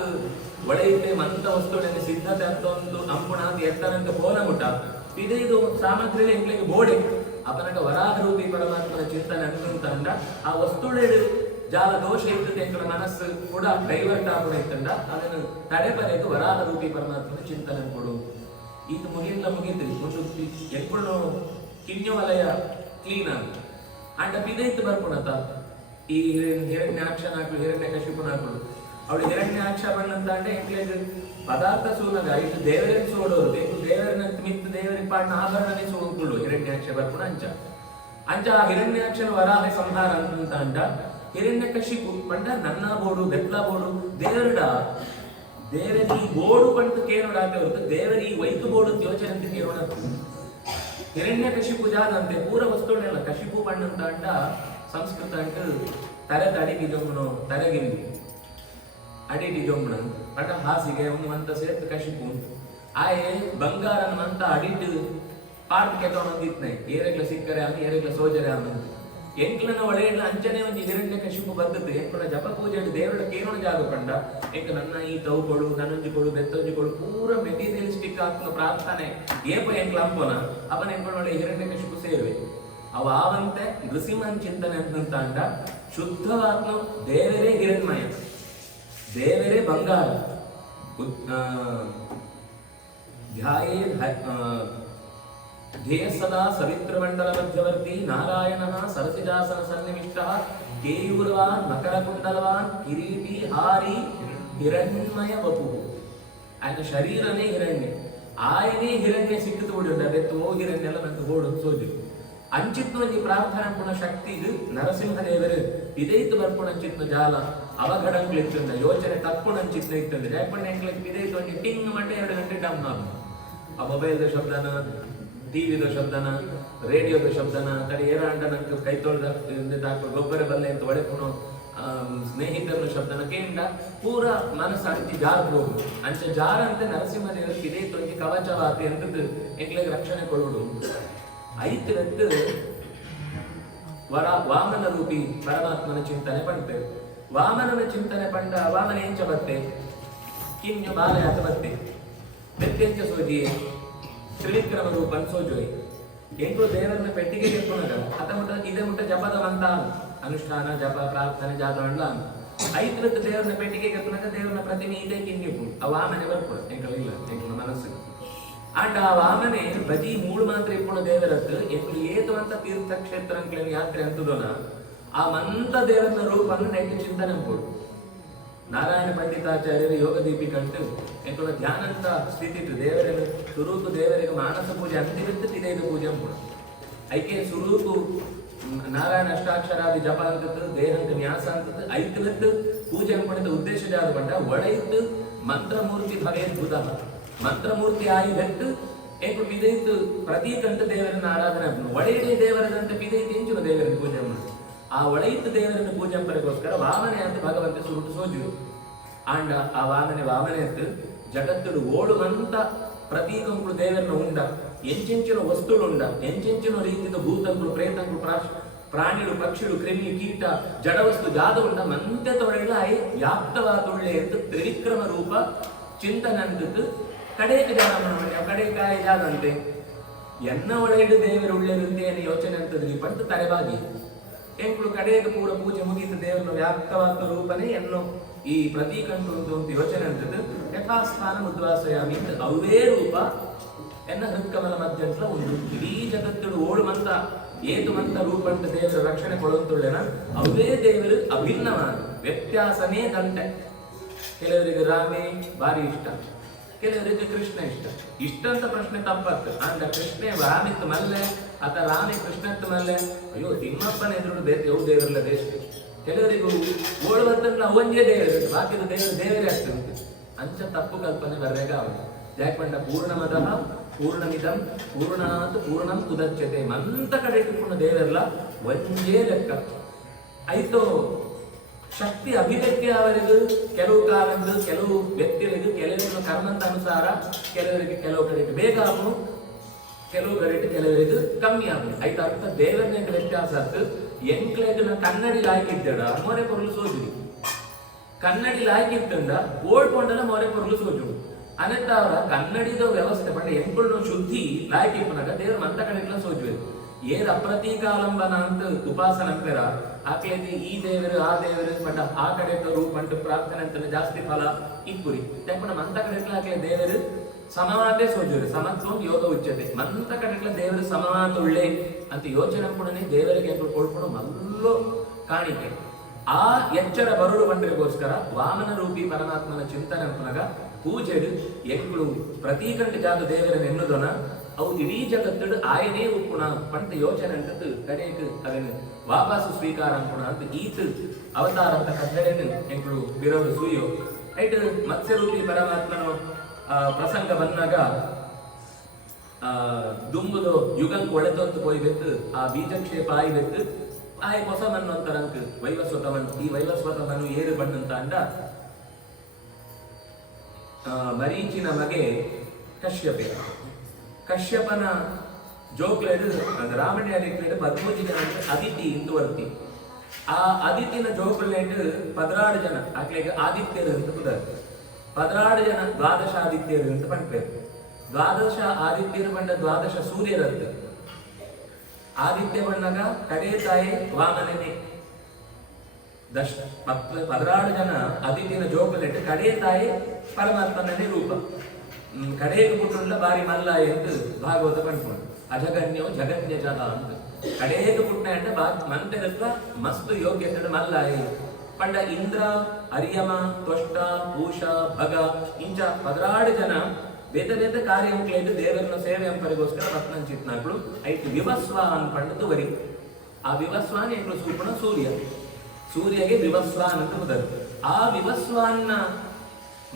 ಒಳೆಯಿತೆ ಮಂತ ವಸ್ತುವಿನ ಸಿದ್ಧತೆ ಅಂತ ಒಂದು ಅಂಪುಣಾದ ಎತ್ತರಂತ ಪೋನ ಮುಟ ಇದು ಸಾಮಗ್ರಿ ಎಂಕ್ಲೆಗೆ ಬೋಡೆ ಅಪನಟ ವರಾಹ ರೂಪಿ ಪರಮಾತ್ಮನ ಚಿಂತನೆ ಅಂತ ಅಂದ ಆ ವಸ್ತುಳೆಡು ಜಾಲ ದೋಷ ಇರ್ತದೆ ಎಂಕಳ ಮನಸ್ಸು ಕೂಡ ಡೈವರ್ಟ್ ಆಗುವ ಇತ್ತಂದ ಅದನ್ನು ತಡೆಪರೆದು ವರಾಹ ರೂಪಿ ಪರಮಾತ್ಮನ ಚಿಂತನೆ ಕೊಡು. ಇದು ಮುಗಿದ್ರಿ ಒಂದು ಎಂಕುಳು ಕಿನ್ಯ ವಲಯ ಕ್ಲೀನ್ ಆಗ ಅಂಡ ಪಿದೈತು ಬರ್ಪುಣತ ಈ ಹಿರಣ್ಯಾಕ್ಷನಾಕ್ಳು ಹಿರಣ್ಯ ಕಶಿಪುನಾಕ್ಳು ಅವಳು ಹಿರಣ್ಯಾಕ್ಷ ಬಣ್ಣಂತ ಅಂಡೆ ಎಂಕ್ಲೇಜ್ ಪದಾರ್ಥ ಸೂನಗ ಇದು ದೇವರಿಗೆ ಸೋಡೋರು ದೇವರಿನ ಮಿತ್ ದೇವರಿಗೆ ಪಾಡ್ನ ಆಭರಣನೇ ಸೋಂಕುಳ್ಳು ಹಿರಣ್ಯಾಕ್ಷ ಬರ್ಪುಣ ಅಂಚ ಆ ಹಿರಣ್ಯಾಕ್ಷನ ವರಾಹ ಸಂಹಾರ ಅಂತ ಅಂಡ ಹಿರಣ್ಯ ಕಶಿಪು ಪಂಡ ನನ್ನ ಬೋಡು ಬೆಟ್ಲ ಬೋಡು ದೇವರಿ ಬೋಡು ಪಂಟು ಕೇಳೋಡಾತೆ ಹೊರತು ದೇವರಿ ವೈತು ಬೋಡು ಯೋಚನೆ ಅಂತ ಕೇಳೋಣ. ಹಿರಣ್ಯ ಕಶಿಪು ಜಾದಂತೆ ಪೂರ ವಸ್ತುಗಳೆಲ್ಲ ಕಶಿಪು ಬಣ್ಣಂತ ಅಂಡ ಸಂಸ್ಕೃತ ಅಂಟು ತರೆ ಅಡಿಗೆ ಜೊಮ್ಮನು ತರೆಗಿಂದು ಅಡಿಗೆ ಜೊಮ್ಮನ ಪಂಡ ಹಾಸಿಗೆ ಒಂದು ಅಂತ ಸೇರ್ತು ಕಶಿಪು ಆಯೆ ಬಂಗಾರನ ಅಂತ ಅಡಿಟ್ಟು ಪಾಟ್ ಕೆತ್ತವನಂದಿತ್ನೆ ಏರೆಗ್ಲ ಸಿಕ್ಕರೆ ಆಗ ಏರೆಗ್ಲ ಸೋಜರೆ ಆನಂದ ಎಂಕ್ಲನ ಒಳೆಯಲ್ಲ ಅಂಚನೆ ಒಂದು ಹಿರಣ್ಯ ಕಶಿಪು ಬದ್ದದ್ದು ಎಂಕುನ ಜಪ ಪೂಜೆ ದೇವರ ಕೇರಳ ಜಾಗ ಕಂಡ ಎಂಕ ನನ್ನ ಈ ತೌಗಳು ನನ್ನಂಜಿಗಳು ಬೆತ್ತಂಜಿಗಳು ಪೂರ ಮೆಟೀರಿಯಲಿಸ್ಟಿಕ್ ಆಗ್ತನ ಪ್ರಾರ್ಥನೆ ಏಪ ಎಂಕ್ಲ ಅಂಪನ ಅವನ ಎಂಕುನ ಒಳ್ಳೆ ಹಿರಣ್ಯ ಕಶಿಪು ಸೇರುವೆ ಅವ ಆವಂತೆ ನೃಸಿಂಹನ್ ಚಿಂತನೆ ಅಂತ ಅಂಡ ಶುದ್ಧವಾತ್ಮ ದೇವರೇ ಹಿರಣ್ಮಯ ದೇವರೇ ಬಂಗಾರ ಧ್ಯಾಯೇ ಧ್ಯೇಯ ಸದಾ ಸವಿತ್ರಮಂಡಲ ಮಧ್ಯವರ್ತಿ ನಾರಾಯಣ ಸರಸಿಜಾಸನ ಸನ್ನಿವಿಷ್ಟ ಕೇಯೂರವಾನ್ ಮಕರಕುಂಡಲವಾನ್ ಕಿರೀಟಿ ಹಾರಿ ಹಿರಣ್ಮಯ ವಪು ಆಯ್ನ ಶರೀರನೇ ಹಿರಣ್ಯ ಆಯನೇ ಹಿರಣ್ಯ ಸಿಕ್ಕಿತು ಬಿಡುಂಡ ಬೆತ್ತು ಓ ಹಿರಣ್ಯ ಎಲ್ಲ ನಂತು ಓಡು ಸೋಜು ಅಂಚಿತ್ವ ಈ ಪ್ರಾರ್ಥನಾ ಪುಣ ಶಕ್ತಿ ಇದು ನರಸಿಂಹ ದೇವರು ಇದೈತು ಬರ್ಪುಣ ಚಿತ್ನ ಜಾಲ ಅವಘಡಂಗ್ಲಿತ್ತಂದ ಯೋಚನೆ ತಪ್ಪುಣ ಚಿತ್ನ ಇತ್ತಂದ್ರೆ ಯಾಕಂದ್ರೆ ಎಂಗ್ಲಿಕ್ ಇದೈತು ಒಂದು ಟಿಂಗ್ ಮಂಡೆ 2 ಗಂಟೆ ಡಮ್ ನಾವು ಆ ಮೊಬೈಲ್ದ ಶಬ್ದನ ಟಿವಿದ ಶಬ್ದನ ರೇಡಿಯೋದ ಶಬ್ದನ ತಡೆ ಏರ ಅಂಡ ನಂಗೆ ಕೈ ತೊಳೆದ ಗೊಬ್ಬರ ಬಲ್ಲೆ ಅಂತ ಒಳಪುಣ ಸ್ನೇಹಿತರನ ಶಬ್ದನ ಕೇಂಡ ಪೂರ ಮನಸ್ಸು ಅಂತಿ ಜಾರ್ ಹೋಗು ಅಂಚ ಜಾರ ಅಂತ ನರಸಿಂಹ ದೇವರಿಗೆ ಇದೇ ತೊಂಗಿ ಕವಚವಾತಿ ಅಂತ ಎಂಗ್ಲಿಗೆ ರಕ್ಷಣೆ ಕೊಡುವುದು ಐತಿರತ್ತು ವಾಮನ ರೂಪಿ ಪರಮಾತ್ಮನ ಚಿಂತನೆ ಪಂಡ್ತೆ ವಾಮನನ ಚಿಂತನೆ ಪಂಡ ವಾಮನ ಎಂಚ ಬತ್ತೆ ಕಿನ್ಯ ಬಾಲಯಾತ ಬತ್ತೆ ಬೆತ್ತೆಂಚ ಸೋಜಿಯೇ ತ್ರಿವಿಕ್ರಮ ರೂಪನ್ ಸೋಜೋಯ್ ಎಂಟು ದೇವರನ್ನ ಪೆಟ್ಟಿಗೆ ಎತ್ಕೊಂಡ ಅತ ಮುಟ್ಟ ಇದೇ ಮುಟ್ಟ ಜಪದ ಮಂತ ಅನುಷ್ಠಾನ ಜಪ ಪ್ರಾರ್ಥನೆ ಜಾತ ಅಂಡ್ಲ ಐತಿರತ್ತು ದೇವರನ್ನ ಪೆಟ್ಟಿಗೆ ಎತ್ಕೊಂಡಾಗ ದೇವರನ್ನ ಪ್ರತಿಮೆ ಇದೇ ಕಿನ್ಯಪು ಆ ವಾಮನೆ ಬರ್ಪುಡ ಎಂಕಲ ಇಲ್ಲ ಎಂಕಲ ಮನಸ್ಸು ಅಂಡ್ ಆ ವಾಮನೆ ಬಜಿ ಮೂಳು ಮಾತ್ರ ಇಪ್ಪುಣ ದೇವರತ್ತು ಎಂಕಲು ಏತುವಂತ ತೀರ್ಥಕ್ಷೇತ್ರ ಅಂಕಲ ಯಾತ್ರೆ ಅಂತದೋನ ಆ ಮಂತ ದೇವರನ್ನ ರೂಪನ್ನು ನೆಟ್ಟು ಚಿಂತನೆ ಅಂಪುಡು ನಾರಾಯಣ ಪಂಡಿತಾಚಾರ್ಯರು ಯೋಗ ದೀಪಿ ಕಂಡು ಎಂಕಲ ಧ್ಯಾನಂತ ಸ್ಥಿತಿ ಇಟ್ಟು ದೇವರನ್ನು ಸ್ವರೂಪ ದೇವರಿಗೆ ಮಾನಸ ಪೂಜೆ ಅಂತಿರುತ್ತೆ ಇದೈದು ಪೂಜೆ ಅಂಪುಡು ಐಕೆ ಸುರೂಪು ನಾರಾಯಣ ಅಷ್ಟಾಕ್ಷರಾದಿ ಜಪ ಅಂತದ್ದು ದೇಹಂತ ನ್ಯಾಸ ಅಂತದ್ದು ಐಕ್ಯದದ್ದು ಪೂಜೆ ಅನ್ಕೊಂಡಿದ್ದ ಉದ್ದೇಶ ಜಾದ ಬಂಡ ಒಡೆಯಿತ್ತು ಮಂತ್ರಮೂರ್ತಿ ಭವೇದ್ಭುತ ಮಂತ್ರಮೂರ್ತಿ ಆಯುಧತ್ತು ಏಕು ಪಿದೈತು ಪ್ರತೀಕಂತ ದೇವರನ್ನ ಆರಾಧನೆ ಒಡೆಯದೇ ದೇವರದಂತ ಪಿದೈತು ಇಂಚಿನ ದೇವರನ್ನು ಪೂಜೆ ಮಾಡಿ ಆ ಒಡೆಯಿತ್ತು ದೇವರನ್ನು ಪೂಜೆ ಪರಗೋಸ್ಕರ ವಾಮನೆ ಅಂತ ಭಗವಂತ ಸುರುಟು ಸೋಜು ಆಂಡ ಆ ವಾಮನೆ ಅಂತ ಜಗತ್ತುಡು ಓಡುವಂತ ಪ್ರತೀಕಂಗಳು ದೇವರನ್ನು ಉಂಡ ಎಂಚೆಂಚಿನ ವಸ್ತುಗಳು ಉಂಡ ಎಂಚೆಂಚಿನ ರೀತಿಯ ಭೂತಂಗಳು ಪ್ರೇತಂಗಳು ಪ್ರಾಣಿಗಳು ಪಕ್ಷಿಗಳು ಕ್ರಿಮಿ ಕೀಟ ಜಡವಸ್ತು ಜಾದ ಉಂಡ ಮಂತೆ ತೊಳೆಗಳ ವ್ಯಾಪ್ತವಾದುಳ್ಳೆ ಅಂತ ತ್ರಿವಿಕ್ರಮ ರೂಪ ಚಿಂತನೆ ಅಂತದ್ದು ಕಡೆಗೆ ಜಾದ ಕಡೆಕಾಯಿ ಜಾದಂತೆ ಎನ್ನ ಒಳೆಯದು ದೇವರು ಉಳ್ಳೆರುತ್ತೇನೆ ಯೋಚನೆ ಅಂತದ್ರಿ ಪಂತ ತಲೆಬಾಗಿ ಎಂಕ್ಳು ಕಡೆಗೆ ಪೂರ ಪೂಜೆ ಮುಗಿದ ದೇವರನ್ನ ವ್ಯಾಪ್ತವಾದ ರೂಪನೇ ಎನ್ನು ಈ ಪ್ರತೀಕಂಟು ಅಂತ ಯೋಚನೆ ಅಂತದ್ದು ಯಥಾಸ್ಥಾನ ಉದ್ವಾಸಯಾಮಿ ಅಂತ ಅವೇ ರೂಪ ಎನ್ನ ಹೃತ್ಕಮಲ ಮಧ್ಯಂತರ ಒಂದು ಇಡೀ ಜಗತ್ತುಡು ಓಡುವಂತ ಏತುವಂತ ರೂಪಂತ ದೇವರ ರಕ್ಷಣೆ ಕೊಡುವಂತುಳ್ಳೇನ ಅವೇ ದೇವರು ಅಭಿನ್ನವಾದ ವ್ಯತ್ಯಾಸನೇ ದಂತೆ ಕೆಲವರಿಗೆ ರಾಮೇ ಭಾರಿ ಇಷ್ಟ ಕೆಲವರಿಗೆ ಕೃಷ್ಣ ಇಷ್ಟ ಅಂತ ಪ್ರಶ್ನೆ ತಪ್ಪತ್ತು ಅಂದ ಕೃಷ್ಣೆ ರಾಮಿತ್ತು ಮಲ್ಲೆ ಅಥವಾ ರಾಮೇ ಕೃಷ್ಣತ್ತು ಮಲ್ಲೆ ಅಯ್ಯೋ ತಿಮ್ಮಪ್ಪನ ಎದುರು ಯಾವ ದೇವರಲ್ಲ ದೇಶ ಕೆಲವರಿಗೂ ಓಡುವಂತ ಅವಂಜೇ ದೇವರು ಬಾಕಿದ ದೇವರೇ ಆಗ್ತದೆ ಅಂಚ ತಪ್ಪು ಕಲ್ಪನೆ ಬರ್ರೇಗ ಅವನು ಯಾಕಂಡ ಪೂರ್ಣಮದಃ ಪೂರ್ಣಮಿದಂ ಪೂರ್ಣಾತ್ ಪೂರ್ಣಂ ಉದಚ್ಯತೆ ಮಂತ ಕಡೆ ಇಟ್ಟುಕೊಂಡ ದೇವರೆಲ್ಲ ಒಂದೇ ಲೆಕ್ಕ ಆಯ್ತು ಶಕ್ತಿ ಅಭಿವ್ಯಕ್ತಿ ಅವರಿಗೂ ಕೆಲವು ಕಾಲಂದು ಕೆಲವು ವ್ಯಕ್ತಿಗಳಿಗೂ ಕೆಲವರಿಗೆ ಕರ್ಮಂತ ಅನುಸಾರ ಕೆಲವರಿಗೆ ಕೆಲವು ಕಡೆ ಬೇಗ ಆಗು ಕೆಲವು ಕಡೆ ಕೆಲವರಿಗೆ ಕಮ್ಮಿ ಆಗು ಆಯ್ತು ಅರ್ಥ ದೇವರನ್ನ ವ್ಯತ್ಯಾಸ ಆಯ್ತು ಎಂಕ್ಲೆಗ್ ಕನ್ನಡಿ ಲಾಯ್ಕಿದ್ದೇಡ ಮೋರೆ ಪೊರ್ಲು ಸೋಜು ಕನ್ನಡಿ ಲಾಯ್ಕಿತ್ತಂಡ ಓಡ್ಕೊಂಡಲ್ಲ ಮೋರೆ ಪೊರ್ಲು ಸೋಜು ಅನಂತ ಅವರ ಕನ್ನಡಿದ ವ್ಯವಸ್ಥೆ ಪಂಡ ಎಂಕುಳು ಶುದ್ಧಿ ಲಾಯ್ಕಿಪ್ಪನಾಗ ದೇವ್ರ ಮಂತ ಕಡೆಲ್ಲ ಸೋಜುವೆ ಏರ್ ಅಪ್ರತೀಕಾಲಂಬನ ಅಂತ ಉಪಾಸನ ಅಂತಾರ ಆಕೇತಿ ಈ ದೇವರು ಆ ದೇವರು ಪಂಡ ಆ ಕಡೆ ರೂಪಂಟ ಪ್ರಾರ್ಥನೆ ಅಂತ ಜಾಸ್ತಿ ಫಲ ಇಪ್ಪುರಿ ಯಾಕಂದ್ರೆ ಮಂತ ಕಡೆಲ್ಲ ಆಕೆ ದೇವರು ಸಮವಾದೇ ಸೋಜುವೆ ಸಮತ್ವ ಯೋಗ ಉಚ್ಚತೆ ಮಂತ ಕಡೆಲ್ಲ ದೇವರು ಸಮವಾದ ಒಳ್ಳೆ ಅಂತ ಯೋಚನೆ ಕೂಡ ದೇವರಿಗೆ ಕೊಡ್ಕೊಂಡು ಮಲ್ಲೋ ಕಾಣಿಕೆ ಆ ಎಚ್ಚರ ಬರುಳು ಬಂಡರಿಗೋಸ್ಕರ ವಾಮನ ರೂಪಿ ಪರಮಾತ್ಮನ ಚಿಂತನೆ ಅನ್ಪನಾಗ ಪೂಜೆಡು ಎಂಕ್ಳು ಪ್ರತೀಕಂಡ ಜಾಗ ದೇವರನ್ನು ಎನ್ನುದನ ಅವು ಇಡೀ ಜಗತ್ತಡು ಆಯನೇ ಉಪ್ಪುಣ ಪಂತ ಯೋಚನೆ ಅಂತದ್ದು ಕಡೆಗೆ ಅದನ್ನು ವಾಪಸ್ ಸ್ವೀಕಾರ ಅನ್ಪುಣ ಅಂತ ಈತ ಅವತಾರ ಅಂತ ಕದ್ದೆಯನ್ನು ಎಂಕ್ಳು ಬಿರೋರು ಸೂಯೋ ಐಟ್ ಮತ್ಸ್ಯರೂಪಿ ಪರಮಾತ್ಮನ ಪ್ರಸಂಗ ಬಂದಾಗ ದುಂಬುದು ಯುಗಂಕ್ ಒಳೆದೊತ್ತು ಹೋಯ್ಬೇಕು ಆ ಬೀಜಕ್ಷೇಪ ಆಯ್ಬೇಕು ಆಯ್ ಹೊಸ ಮಣ್ಣು ಅಂತಾರಂಕ ವೈವಸ್ವತ ಮಣ್ಣು ಈ ವೈವಸ್ವತ ಮಣ್ಣು ಏರು ಬಣ್ಣಂತ ಅಂಡ ಮರೀಚಿನ ಮಗೆ ಕಶ್ಯಪನ ಜೋಕ್ಲೇಡು ರಾಮಣ್ಯ ಪದ್ಮೂಜಿ ಜನ ಅದಿತಿ ಇಂದುವರ್ತಿ ಆ ಅದಿತಿನ ಜೋಕ್ಲೇಟ್ 16 ಜನ ಆಕ್ಲೆಗೆ ಆದಿತ್ಯರು ಅಂತ ಕುದರ್ 16 ಜನ ದ್ವಾದಶ ಆದಿತ್ಯರು ಅಂತ ಪಂಪೇರು ದ್ವಾದಶ ಆದಿತ್ಯರು ಬಂಡ ದ್ವಾದಶ ಸೂರ್ಯರಂತೆ ಆದಿತ್ಯ ಬಣ್ಣಗ ಕಡೆ ತಾಯಿ ವಾಮನನೇ 16 ಜನ ಅದಿತಿನ ಜೋಕಲೆಟ್ ಕಡೆ ತಾಯಿ ಪರಮಾತ್ಮನೇ ರೂಪ ಕಡೆಗೆ ಪುಟ್ಟುಂಡ ಬಾರಿ ಮಲ್ಲ ಎಂದು ಭಾಗವತ ಪಂಡ್ಕೊಂಡು ಅಜಗಣ್ಯೋ ಜಗನ್ಯ ಜಲ ಅಂತ ಕಡೆಗೆ ಪುಟ್ಟ ಅಂಡ ಮಂತ್ರದ ಮಸ್ತ್ ಯೋಗ್ಯತೆ ಮಲ್ಲಾಯಿ ಪಂಡ ಇಂದ್ರ ಅರಿಯಮ ತ್ವಷ್ಟ ಭೂಷ ಭಗ ಇಂಚ 16 ಜನ ಬೇತ ಕಾರ್ಯಂಕ್ಲೇದು ದೇವರನ್ನ ಸೇವೆ ಅಂಪರಿಗೋಸ್ಕರ ಪತ್ನಂಚಿತ್ನಾಗಳು ಐದು ವಿವಸ್ವ ಅನ್ಪಂಡದು ವರಿ ಆ ವಿವಸ್ವಾನ್ ಎಂಕ್ಳು ಸೂಪಣ ಸೂರ್ಯಗೆ ವಿವಸ್ವಾನ್ ಅಂತ ಉದರ್ ಆ ವಿವಸ್ವಾನ್ನ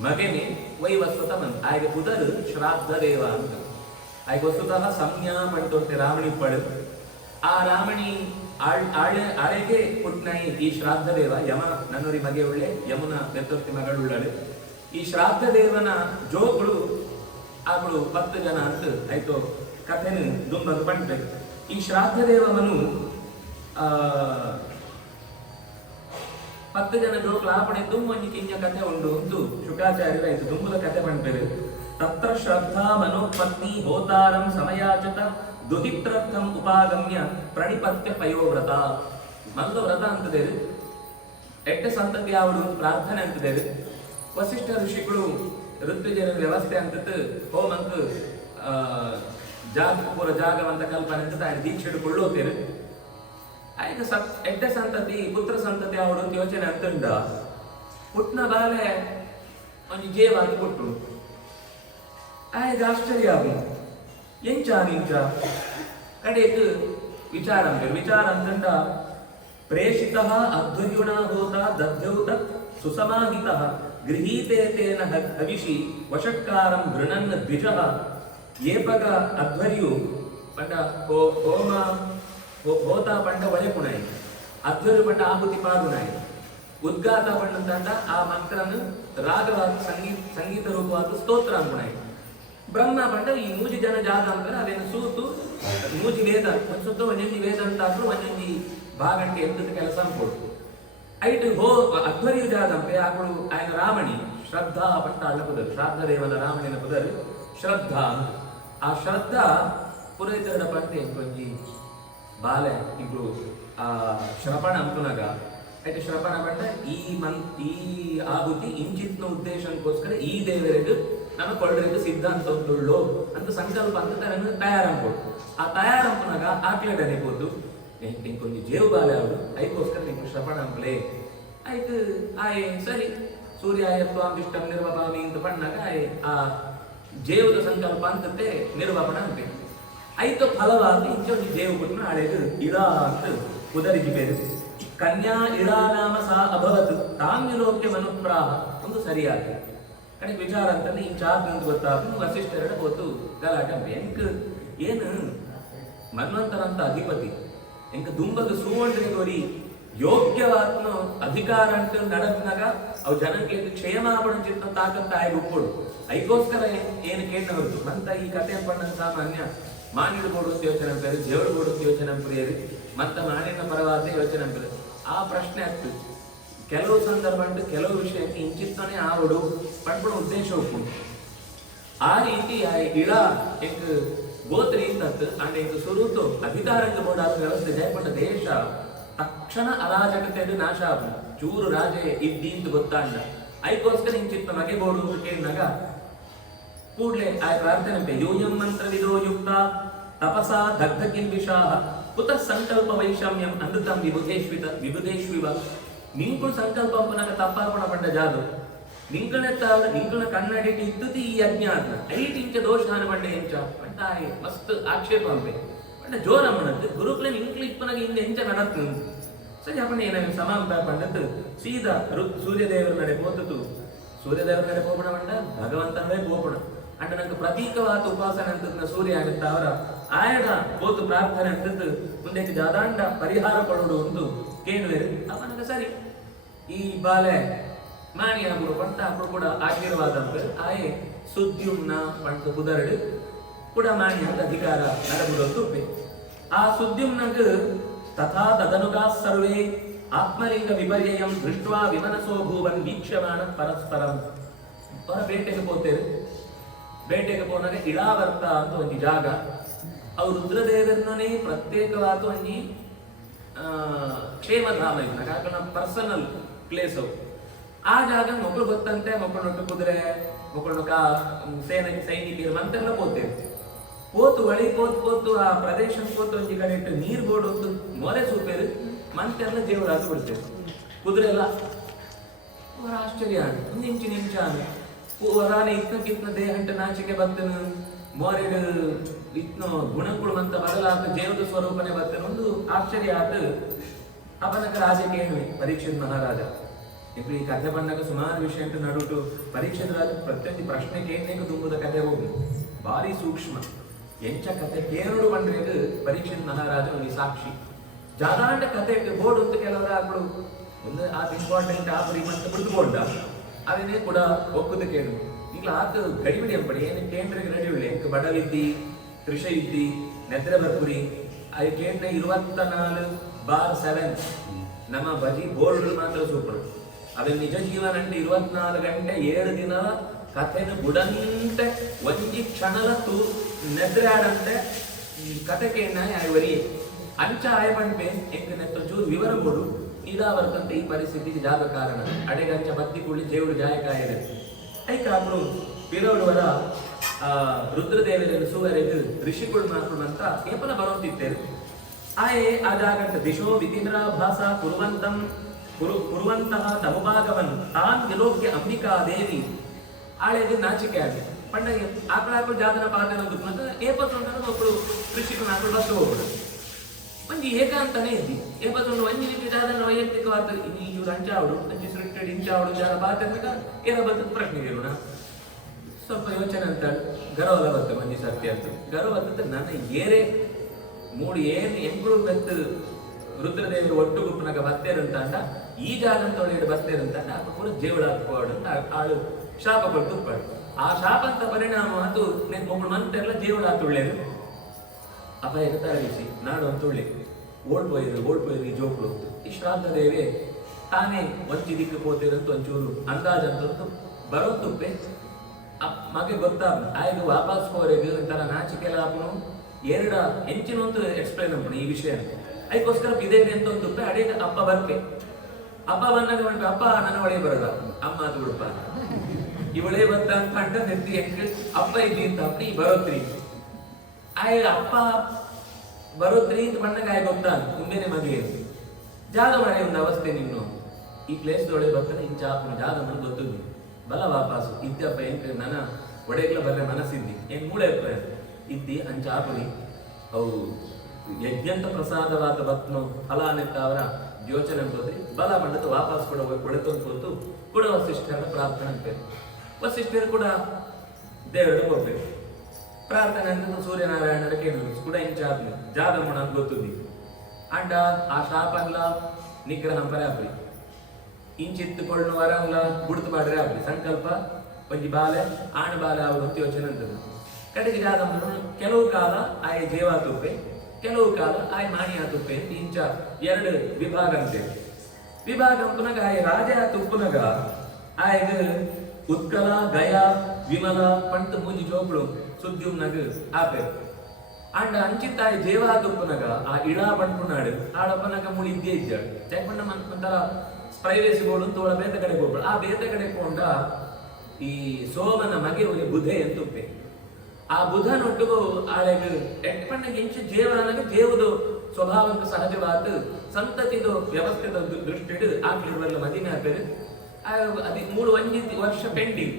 ಮಗನೇ ವೈವಸ್ವತ ಮಂತ್ ಆಯ್ಗೆ ಉದರ್ ಶ್ರಾದ್ದ ದೇವ ಅಂತ ಆಯ್ಗೆ ವಸ್ತುತಃ ಸಂಜ್ಞಾ ಪಂಟೋರ್ತೆ ರಾವಣಿ ಪಡು ಆ ರಾವಣಿ ಆಳೆಗೆ ಪುಟ್ನಾಯಿ ಈ ಶ್ರಾದ್ದ ದೇವ ಯಮ ನನ್ನೂರಿ ಮಗೆ ಒಳ್ಳೆ ಯಮುನ ಬೆತ್ತೊರ್ತಿ ಮಗಳುಳ್ಳಳು ಈ ಶ್ರಾದ್ದ ದೇವನ ಜೋಗಳು ಆಗಳು 10 ಜನ ಅಂತ ಆಯ್ತು ಕಥೆನು ದುಂಬದು ಪಂಡ್ಬೇಕು ಈ ಶ್ರಾದ್ದ ದೇವನು 10 ಜನ ಜೋಕ್ಲ ಆಪಣೆ ದುಮ್ಮೊಂಜಿ ಕಿಂಜ ಕಥೆ ಉಂಡು ಒಂದು ಶುಕಾಚಾರ್ಯರ ಆಯ್ತು ದುಂಬದ ಕಥೆ ಪಂಡ್ಬೇಕು ತತ್ರ ಶ್ರದ್ಧಾ ಮನೋಪತ್ನಿ ಹೋತಾರಂ ಸಮಯಾಚತ ದುಹಿತ್ರರ್ಥಂ ಉಪಾಗಮ್ಯ ಪ್ರಣಿಪತ್ಯ ಪಯೋವ್ರತ ಮಲ್ಲ ವ್ರತ ಅಂತದೇರು ಎಟ್ಟೆ ಸಂತತಿ ಯಾವಡು ಪ್ರಾರ್ಥನೆ ಅಂತದೇರು ವಸಿಷ್ಠ ಋಷಿಗಳು ಋತುಜನ ವ್ಯವಸ್ಥೆ ಅಂತದ್ದು ಹೋಮಂತ ಪೂರ ಜಾಗವಂತ ಕಲ್ಪನೆ ಅಂತ ದೀಕ್ಷೆ ಹಿಡ್ಕೊಳ್ಳೋತೇರು ಆಯ್ತು ಎಡ್ಡೆ ಸಂತತಿ ಪುತ್ರ ಸಂತತಿ ಅವಡು ಅಂತ ಯೋಚನೆ ಅಂತಂಡ ಪುಟ್ನ ಬಾಲೆ ಒಂದು ಜೇವಾಗಿ ಕೊಟ್ಟರು ಆಯ್ತು ಆಶ್ಚರ್ಯ ಆಗು ಎಂಚ ನಿಂಚ ಕಡೆಗೆ ವಿಚಾರ ಅಂತಂಡ ಪ್ರೇಷಿತಃ ಅಧ್ವರ್ಯುಣಾ ಹೋತ ದಧ್ಯೌತ ಸುಸಮಾಹಿತಃ ಗೃಹೀತೆ ತೇನ ಹವಿಷಿ ವಷಟ್ಕಾರಂ ಗೃಣನ್ ದ್ವಿಜಃ ಏಪಗ ಅಧ್ವರ್ಯು ಪಂಡ ಹೋಮ ಹೋತ ಪಂಡ ಒಳೆ ಪುಣಾಯಿ ಅಧ್ವರ್ಯು ಪಂಡ ಆಹುತಿ ಪಾಗುಣಾಯಿ ಉದ್ಗಾತ ಪಂಡ ಆ ಮಂತ್ರನು ರಾಗವಾದ ಸಂಗೀತ ರೂಪವಾದ ಸ್ತೋತ್ರ ಅನ್ಪುಣಾಯಿ ಬ್ರಹ್ಮ ಪಂಡ ಈ ಮೂಜಿ ಜನ ಜಾಗ ಅಂತಾರೆ ಅದೇನು ಸೂತು ಮೂಜಿ ವೇದ ಸುತ್ತ ಒಂಜಿ ವೇದ ಅಂತ ಒಂಜಿ ಭಾಗಂಟೆ ಎಂತ ಕೆಲಸ ಅನ್ಕೊಡು ಐಟು ಅಧ್ವರ್ಯು ಜಾಗ ಅಂಪೆ ಆಕಳು ఆయన ರಾಮಣಿ ಶ್ರದ್ಧಾ ಪಟ್ಟ ಅಳ್ಳ ಪುದರು ಶ್ರಾದ್ದ ದೇವನ ರಾಮಣಿನ ಪುದರು ಶ್ರದ್ಧಾ ಆ ಶ್ರದ್ಧಾ ಪುರೋಹಿತರ ಪಂತೆ ಕೊಂಜಿ ಬಾಲೆ ಇಬ್ರು ಆ ಶ್ರಪಣ ಅಂಪುನಗ ಐಟು ಶ್ರಪಣ ಪಂಡ ಈ ಆಹುತಿ ಇಂಚಿತ್ನ ಉದ್ದೇಶಕ್ಕೋಸ್ಕರ ಈ ದೇವರಿಗೆ ನಾನು ಕೊಳ್ಳರಿಗೆ ಸಿದ್ಧಾಂತ ಉಂಟುಳ್ಳು ಅಂತ ಸಂಕಲ್ಪ ಅಂತ ತಯಾರಂಪೋಡು ಆ ತಯಾರಂಪುನಗ ಆಕ್ಲೆಡ್ ಅನಿಬೋದು ఇంకొన్ని జేవు బాలేవాడు అయిపోస్కర్ నీకు శ్రవణ అంపలే అయితే ఆయ సరి సూర్యాయ త్వాం ఇష్టం నిర్వపామి ఇంత పన్నాక ఆ జేవుದ ಸಂಕಲ್ಪ ಅಂತತೆ ನಿರ್ವಪಣ ಅಂತೆ ಐತ ಫಲವಾಗಿ ಇಂಚೊಂದು ಜೇವು ಬಿಟ್ಟು ಆಳೆದು ಇಳಾ ಅಂತ ಕುದರಿಗೆ ಬೇರೆ ಕನ್ಯಾ ಇಳಾ ನಾಮ ಸಾ ಅಭವತ್ ತಾಮ್ಯಲೋಕ್ಯ ಮನುಪ್ರಾಹ ಒಂದು ಸರಿಯಾಗಿ ಕಡೆ ವಿಚಾರ ಅಂತಂದ್ರೆ ಈ ಚಾತ್ ಅಂತ ಗೊತ್ತಾಗ ವಸಿಷ್ಠರ ಗೊತ್ತು ಗಲಾಟೆ ಎಂಕ್ ಏನು ಮನ್ವಂತರ ಅಂತ ಅಧಿಪತಿ ಎಂಕ ದುಂಬದ ಸುವರ್ಣನೆ ಗೋರಿ ಯೋಗ್ಯವಾತ್ಮ ಅಧಿಕಾರ ಅಂತ ನಡದ್ನಾಗ ಅವು ಜನಕ್ಕೆ ಕ್ಷೇಮಾಪಣ ಚಿತ್ತ ತಾಕತ್ತ ಆಗಿ ಉಪ್ಪೋಡು ಐಗೋಸ್ಕರ ಏನು ಕೇಳಿನವರ್ದು ಮಂತ ಈ ಕಥೆ ಪಣ್ಣ ಸಾಮಾನ್ಯ ಮಾನಿಡು ಕೊಡುವಂತ ಯೋಚನೆ ಅಂತಾರೆ ಜೇವಳು ಕೊಡುವಂತ ಯೋಚನೆ ಅಂಪೇರಿ ಮತ್ತ ನಾಡಿನ ಪರವಾದ ಯೋಚನೆ ಅಂತಾರೆ ಆ ಪ್ರಶ್ನೆ ಆಗ್ತದೆ ಕೆಲವು ಸಂದರ್ಭ ಅಂಟು ಕೆಲವು ವಿಷಯಕ್ಕೆ ಇಂಚಿತ್ತನೆ ಆವಡು ಪಡ್ಬಿಡೋ ಉದ್ದೇಶ ಒಪ್ಪುಂಟು ಆ ರೀತಿ ಇಳ ಎಂಕ್ ಗೋತ್ರಿ ಇಂದತ್ತು ಅಂಡ್ ಎಂಕ್ ಸುರುತು ಅಧಿಕಾರಂಗ ಬೋಡಾದ ವ್ಯವಸ್ಥೆ ಜಯಪಟ್ಟ ದೇಶ ತಕ್ಷಣ ಅರಾಜಕತೆ ನಾಶ ಆಗ ಚೂರು ರಾಜೆ ಇದ್ದಿ ಅಂತ ಗೊತ್ತಾಂಡ ಐಗೋಸ್ಕರ ಇಂಚಿತ್ತ ಮಗೆ ಬೋಡು ಅಂತ ಕೇಳಿದಾಗ ಕೂಡ್ಲೆ ಆ ಪ್ರಾರ್ಥನೆ ಯೂಯಂ ಮಂತ್ರ ವಿದೋ ಯುಕ್ತ ತಪಸಾ ದಗ್ಧ ಕಿಲ್ಬಿಷಾಹ ಕುತ ಸಂಕಲ್ಪ ವೈಷಮ್ಯಂ ಅಮೃತಂ ವಿಬುಧೇಶ್ವಿವ ನಿಂಕುಳು ಸಂಕಲ್ಪ ಪುನಃ ತಪ್ಪಾರ್ಪಣ ಪಂಡ ಜಾದು ನಿಂಕಳ ಕನ್ನಡಿಟಿ ಇದ್ದುದಿ ಈ ಅಜ್ಞಾನ ಐಟಿಂಚ ದೋಷಾನ ಪಂಡ ಎಂಚ ಪಂಡ ಮಸ್ತ್ ಆಕ್ಷೇಪ ಅಂಪೆ ಪಂಡ ಜೋರಮ್ಮನದ್ದು ಗುರುಕ್ಲೆ ನಿಂಕ್ಳು ಇಪ್ಪನಾಗ ಹಿಂದೆ ಎಂಚ ನಡತ್ತು ಸರಿ ಅಪ್ಪಣ ಏನಾಗ ಸಮಾಂಪ ಪಂಡದ್ದು ಸೀದಾ ಸೂರ್ಯದೇವರ ನಡೆ ಪೋತತು ಸೂರ್ಯದೇವರ ನಡೆ ಪೋಪಣ ಪಂಡ ಭಗವಂತನವೇ ಪೋಪಣ ಅಂಡ ನಂಗೆ ಪ್ರತೀಕವಾದ ಉಪಾಸನೆ ಅಂತದ ಸೂರ್ಯ ಆಗುತ್ತ ಅವರ ಆಯಡ ಪೋತು ಪ್ರಾರ್ಥನೆ ಅಂತದ್ದು ಮುಂದೆ ಜಾದಾಂಡ ಪರಿಹಾರ ಕೊಡುವುದು ಒಂದು ಕೇಳುವೇರು ಅವನಾಗ ಸರಿ ಈ ಬಾಲೆ ಮಾಣಿ ಅವರು ಪಂಟ ಅವರು ಕೂಡ ಆಶೀರ್ವಾದ ಆಯೆ ಸುದ್ಯುಮ್ನ ಪಂಟ ಕುದರಡು ಕೂಡ ಮಾಣಿ ಅಂತ ಅಧಿಕಾರ ನಡಬಿಡೋದು ಆ ಸುದ್ಯುಮ್ನಗ ತಥಾ ತದನುಗಾ ಸರ್ವೇ ಆತ್ಮಲಿಂಗ ವಿಪರ್ಯಯಂ ದೃಷ್ಟ್ವಾ ವಿಮನಸೋ ಭೂವನ್ ವೀಕ್ಷಮಾಣ ಪರಸ್ಪರಂ ಅವರ ಬೇಟೆಗೆ ಹೋಗ್ತೇವೆ ಬೇಟೆಗೆ ಹೋದಾಗ ಇಳಾವರ್ತ ಅಂತ ಒಂದು ಜಾಗ ಅವ್ರು ರುದ್ರದೇವರನ್ನೇ ಪ್ರತ್ಯೇಕವಾದ ಒಂದು ಕ್ಷೇಮಧಾಮ ಇದ್ದಾಗ ಪರ್ಸನಲ್ ಪ್ಲೇಸ್ ಅವು ಆ ಜಾಗ ಮಕ್ಕಳು ಗೊತ್ತಂತೆ ಮಕ್ಕಳು ಕುದುರೆ ಮಕ್ಕಳು ಸೇನೆಗೆ ಸೈನಿಕರು ಮಂತೆಲ್ಲ ಹೋಗ್ತೇವೆ ಪೋತು ಒಳಿ ಪೋತು ಆ ಪ್ರದೇಶ ಪೋತು ಒಂದು ಕಡೆ ಇಟ್ಟು ನೀರು ಬೋಡು ಒಂದು ಮೊರೆ ಸೂಪೇರು ಮಂತೆಲ್ಲ ದೇವರು ಅದು ಬಿಡ್ತೇವೆ ಕುದುರೆ ಎಲ್ಲ ಅವರ ಆಶ್ಚರ್ಯ ಒಂದು ಇಂಚ ವರಾನೆ ಇತ್ನ ದೇಹಂಟ ನಾಚಿಕೆ ಬರ್ತನು ಮೋರೆಡು ಇತ್ನ ಗುಣಗಳು ಮಂತ ಬದಲಾದ ದೇವದ ಸ್ವರೂಪನೆ ಬರ್ತನು ಒಂದು ಆಶ್ಚರ್ಯ ಆತ ಅವನಕ ರಾಜಕ್ಕೆ ಏನು ಪರೀಕ್ಷಿತ ಮಹಾರಾಜ ఇప్పుడు ఈ కథ పన్నాక సుమారు విషయం నడుటు పరీక్షిత రాజు ప్రతి ప్రశ్నకి ఏం దుంబుದ ಕಥೆ ಹೋಗಿ ಭಾರಿ ಸೂಕ್ಷ್ಮ ಎಂಚ ಕಥೆ ಕೇರಳು ಬಂದ್ರೆ ಪರೀಕ್ಷಿತ ಮಹಾರಾಜ ಒಂದು ಸಾಕ್ಷಿ ಜಾದಾಂಡ ಕಥೆ ಬೋರ್ಡ್ ಅಂತ ಕೆಲವರ ಆಕಳು ಒಂದು ಅದು ಇಂಪಾರ್ಟೆಂಟ್ ಆ ಅಂತ ಬಿಡ್ದುಕೊಂಡ ಅದನ್ನೇ ಕೂಡ ಒಕ್ಕುದು ಕೇಳು ಈಗ ಆತ ಗಡಿಬಿಡಿ ಅಂಪಡಿ ಏನು ಕೇಂದ್ರಕ್ಕೆ ರೆಡಿ ಉಳ್ಳಿ ಎಂಕ ಬಡವಿದ್ದಿ ತ್ರಿಷ ಇದ್ದಿ ನೆದ್ರೆ ಬರ್ಪುರಿ ಅದು ಕೇಂದ್ರ 24/7 ನಮ್ಮ ಬಜಿ ಬೋರ್ಡ್ ಮಾತ್ರ ಸೂಪರ್ ಅದು ನಿಜ ಜೀವನ ಅಂದ್ರೆ 24 ಗಂಟೆ 7 ದಿನ ಕಥೆನ ಬುಡಂತೆ ಒಂಜಿ ಕ್ಷಣಲ ತೂ ನೆದ್ರೆ ಆಡಂತೆ ಕಥೆ ಕೇಳ ವರಿ ಅಂಚ ಆಯ ಪಂಪೆ ಎಂಕ ನೆತ್ತ ಚೂರು ವಿವರ ಕೊಡು ಇದಾವರ್ತಂತೆ ಈ ಪರಿಸ್ಥಿತಿಗೆ ಜಾಗ ಕಾರಣ ಅಡೆಗಂಚ ಬತ್ತಿ ಕೂಡಿ ಜೇವುಡು ಜಾಯಕಾಯದೆ ಐಕ ಅವರು ಪಿರೋಡುವರ ರುದ್ರದೇವರ ಸುವರೆಗೆ ಋಷಿಗಳು ಮಾಡ್ಕೊಂಡಂತ ಕೇಪಲ ಬರೋತಿದ್ದೇವೆ ಆಯೇ ಆ ಜಾಗಂತ ದಿಶೋ ವಿತಿಂದ್ರಾಭಾಸ ಕುರುವಂತಹ ತಮುಭಾಗವನ್ ತಾನ್ ವಿಲೋಕ್ಯ ಅಂಬಿಕಾ ದೇವಿ ಆಳೆಗೆ ನಾಚಿಕೆ ಆಗಿ ಪಂಡ ಆಕಳ ಜಾಗನ ಪಾದನ ಮತ್ತೆ ಏಪತ್ತು ಒಬ್ಬಳು ಋಷಿಗಳು ಹಾಕೊಂಡು ಬಸ್ ಹೋಗ್ಬಿಡು ಒಂಜಿ ಏಕಾಂತನೇ ಇದ್ದಿ ಏಪತ್ತೊಂದು ಒಂಜಿ ರೀತಿ ಜಾದನ ವೈಯಕ್ತಿಕವಾದ ಇವರು ಅಂಚಾವಡು ಅಂಚಿ ಸೃಷ್ಟಿ ಇಂಚಾವಡು ಜಾರ ಬಾತನಕ ಏನ ಬರ್ತದ ಪ್ರಶ್ನೆ ಕೇಳೋಣ ಸ್ವಲ್ಪ ಯೋಚನೆ ಅಂತ ಗರ್ವಲ ಬರ್ತದೆ ಮಂಜಿ ಸತ್ಯ ಅಂತ ಗರ್ವ ಬರ್ತದೆ ನನ್ನ ಏರೇ ಮೂಡು ಏನು ಎಂಗಳು ಬೆತ್ತು ರುದ್ರದೇವರು ಒಟ್ಟು ಗುಪ್ಪನಾಗ ಬರ್ತೇರಂತ ಈ ಜಾಗಂತೊಳಗೆ ಬರ್ತೇರಂತ ಅಪ್ಪ ಕೂಡ ಜೇವಳ ಹಾಕೋಡು ಆಳು ಶಾಪ ಕೊಟ್ಟು ಉಪ್ಪಾಡು ಆ ಶಾಪ ಅಂತ ಪರಿಣಾಮ ಅದು ಒಬ್ಬಳು ಮಂತೆಲ್ಲ ಜೇವಳ ಹಾತುಳ್ಳೇರು ಅಪ್ಪ ಈಗ ತರಗಿಸಿ ನಾಡು ಅಂತುಳ್ಳಿ ಓಡ್ಪೋಯ್ದು ಈ ಜೋಕ್ಳು ಈ ಶ್ರಾದ್ದ ದೇವಿ ತಾನೇ ಒಂಚಿ ದಿಕ್ಕು ಪೋತಿರಂತ ಒಂಚೂರು ಅಂದಾಜಂತಂದು ಬರೋತ್ತುಪ್ಪೆ ಮಗೆ ಗೊತ್ತಾಗ ಆಯ್ತು ವಾಪಸ್ ಹೋರೆಗೆ ತರ ನಾಚಿಕೆಲ್ಲ ಹಾಪನು ಎರಡ ಹೆಂಚಿನೊಂದು ಎಕ್ಸ್ಪ್ಲೈನ್ ಅಪ್ಪಣ ಈ ವಿಷಯ ಅದಕ್ಕೋಸ್ಕರ ಇದೇನೆ ಅಂತ ಒಂದು ತುಪ್ಪೆ ಅಡಿಗೆ ಅಪ್ಪ ಬರ್ಪೆ ಅಪ್ಪ ಬಂದಾಗ ಅಪ್ಪ ನನ್ನ ಒಳಗೆ ಬರಲ್ಲ ಅಮ್ಮ ಅದು ಉಡುಪ ಇವಳೇ ಬಂದ ಅಂತ ಅಂಟ ನೆತ್ತಿ ಹೆಂಗ್ ಅಪ್ಪ ಇದ್ದಿ ಅಂತ ಅಪ್ಪ ಈ ಬರೋತ್ರಿ ಆಯ್ ಅಪ್ಪ ಬರೋತ್ರಿ ಅಂತ ಬಂದಾಗ ಆಯ್ ಗೊತ್ತಾ ಮುಂದೆನೆ ಮದುವೆ ಜಾಗ ಮಾಡೇ ಒಂದು ಅವಸ್ಥೆ ನಿನ್ನು ಈ ಪ್ಲೇಸ್ ಒಳಗೆ ಬರ್ತಾನೆ ಇಂಚ ಹಾಪನ ಜಾಗ ಮನೆ ಗೊತ್ತಿದ್ದಿ ಬಲ ವಾಪಸ್ ಇದ್ದಪ್ಪ ಎಂಕ ನನ್ನ ಒಡೆಗ್ಲ ಬರ್ರೆ ಮನಸ್ಸಿದ್ದಿ ಏನ್ ಮೂಳೆ ಇದ್ದಿ ಅಂಚ ಹಾಪುರಿ ಅವು ಯಜ್ಞಂತ ಪ್ರಸಾದವಾದ ಭಕ್ತನು ಫಲಾನಿತ್ತ ಅವರ ಯೋಚನೆ ಹೋದ್ರಿ ಬಲ ಮಂಡತ ವಾಪಸ್ ಕೂಡ ಕೊಡೆತಂದು ಕೂತು ಕೂಡ ವಸಿಷ್ಠರ ಪ್ರಾರ್ಥನೆ ಅಂತೇವೆ ವಸಿಷ್ಠರು ಕೂಡ ದೇವರಿಗೆ ಹೋಗ್ಬೇಕು ಪ್ರಾರ್ಥನೆ ಅಂತ ಸೂರ್ಯನಾರಾಯಣರ ಕೇಳಿದ್ರು ಕೂಡ ಇಂಚ ಆದ್ಲಿ ಜಾಗ ಮಣ ಅಂತ ಗೊತ್ತಿದ್ದಿ ಅಂಡ ಆ ಶಾಪಲ್ಲ ನಿಗ್ರಹ ಪರ ಆಪ್ರಿ ಇಂಚಿತ್ತುಕೊಳ್ಳು ವರಲ್ಲ ಗುಡ್ತು ಮಾಡ್ರೆ ಆಗ್ಲಿ ಸಂಕಲ್ಪ ಒಂಜಿ ಬಾಲೆ ಆಣ ಬಾಲೆ ಆಗುವಂತ ಯೋಚನೆ ಅಂತದ್ದು ಕಡೆಗೆ ಜಾದ ಕೆಲವು ಕಾಲ ಆಯ್ ಜೇವ ತುಪ್ಪೆ ಕೆಲವು ಕಾಲ ಆಯ್ ಮಾಣಿಯ ತುಪ್ಪೆ ಇಂಚ ಎರಡು ವಿಭಾಗ ಅಂತೇವೆ ವಿಭಾಗ ಪುನಗ ಆಯ್ ರಾಜ ತುಪ್ಪುನಗ ಆಯ್ಗ ಉತ್ಕಲ ಗಯಾ ವಿಮಲ ಪಂತ ಮೂಜಿ ಜೋಗಳು ಸುದ್ದಿಮ್ನಗ ಆಪೆ ಅಂಡ ಅಂಚಿತ್ತ ಆಯ್ ಜೇವ ತುಪ್ಪುನಗ ಆ ಇಳಾ ಪಂಪುನಾಡು ಆಡಪ್ಪನಗ ಮುಳಿ ಇದ್ದೇ ಇದ್ದಾಳು ಚೆಕ್ಪಣ್ಣ ಮಂತರ ಪ್ರೈವೇಸಿ ಬೋರ್ಡ್ ತೋಳ ಬೇತ ಕಡೆ ಹೋಗ್ಬೇಡ ಆ ಬೇತ ಕಡೆ ಕೊಂಡ ಈ ಸೋಮನ ಮಗೆ ಒಂದು ಬುಧೆ ಅಂತುಪ್ಪೆ ಆ ಬುಧನೊಟ್ಟಿಗೂ ಆಳೆಗೆ ಎಟ್ಪಣ್ಣಗೆ ಇಂಚು ಜೇವನಾಗ ಜೇವುದು ಸ್ವಭಾವಂತ ಸಹಜವಾದ ಸಂತತಿದು ವ್ಯವಸ್ಥೆದ ದೃಷ್ಟಿ ಹಿಡಿದು ಆಗ್ಲಿರುವಲ್ಲ ಮದಿಮೆ ಹಾಕರು ಅದಿ 3 ವರ್ಷ ಪೆಂಡಿಂಗ್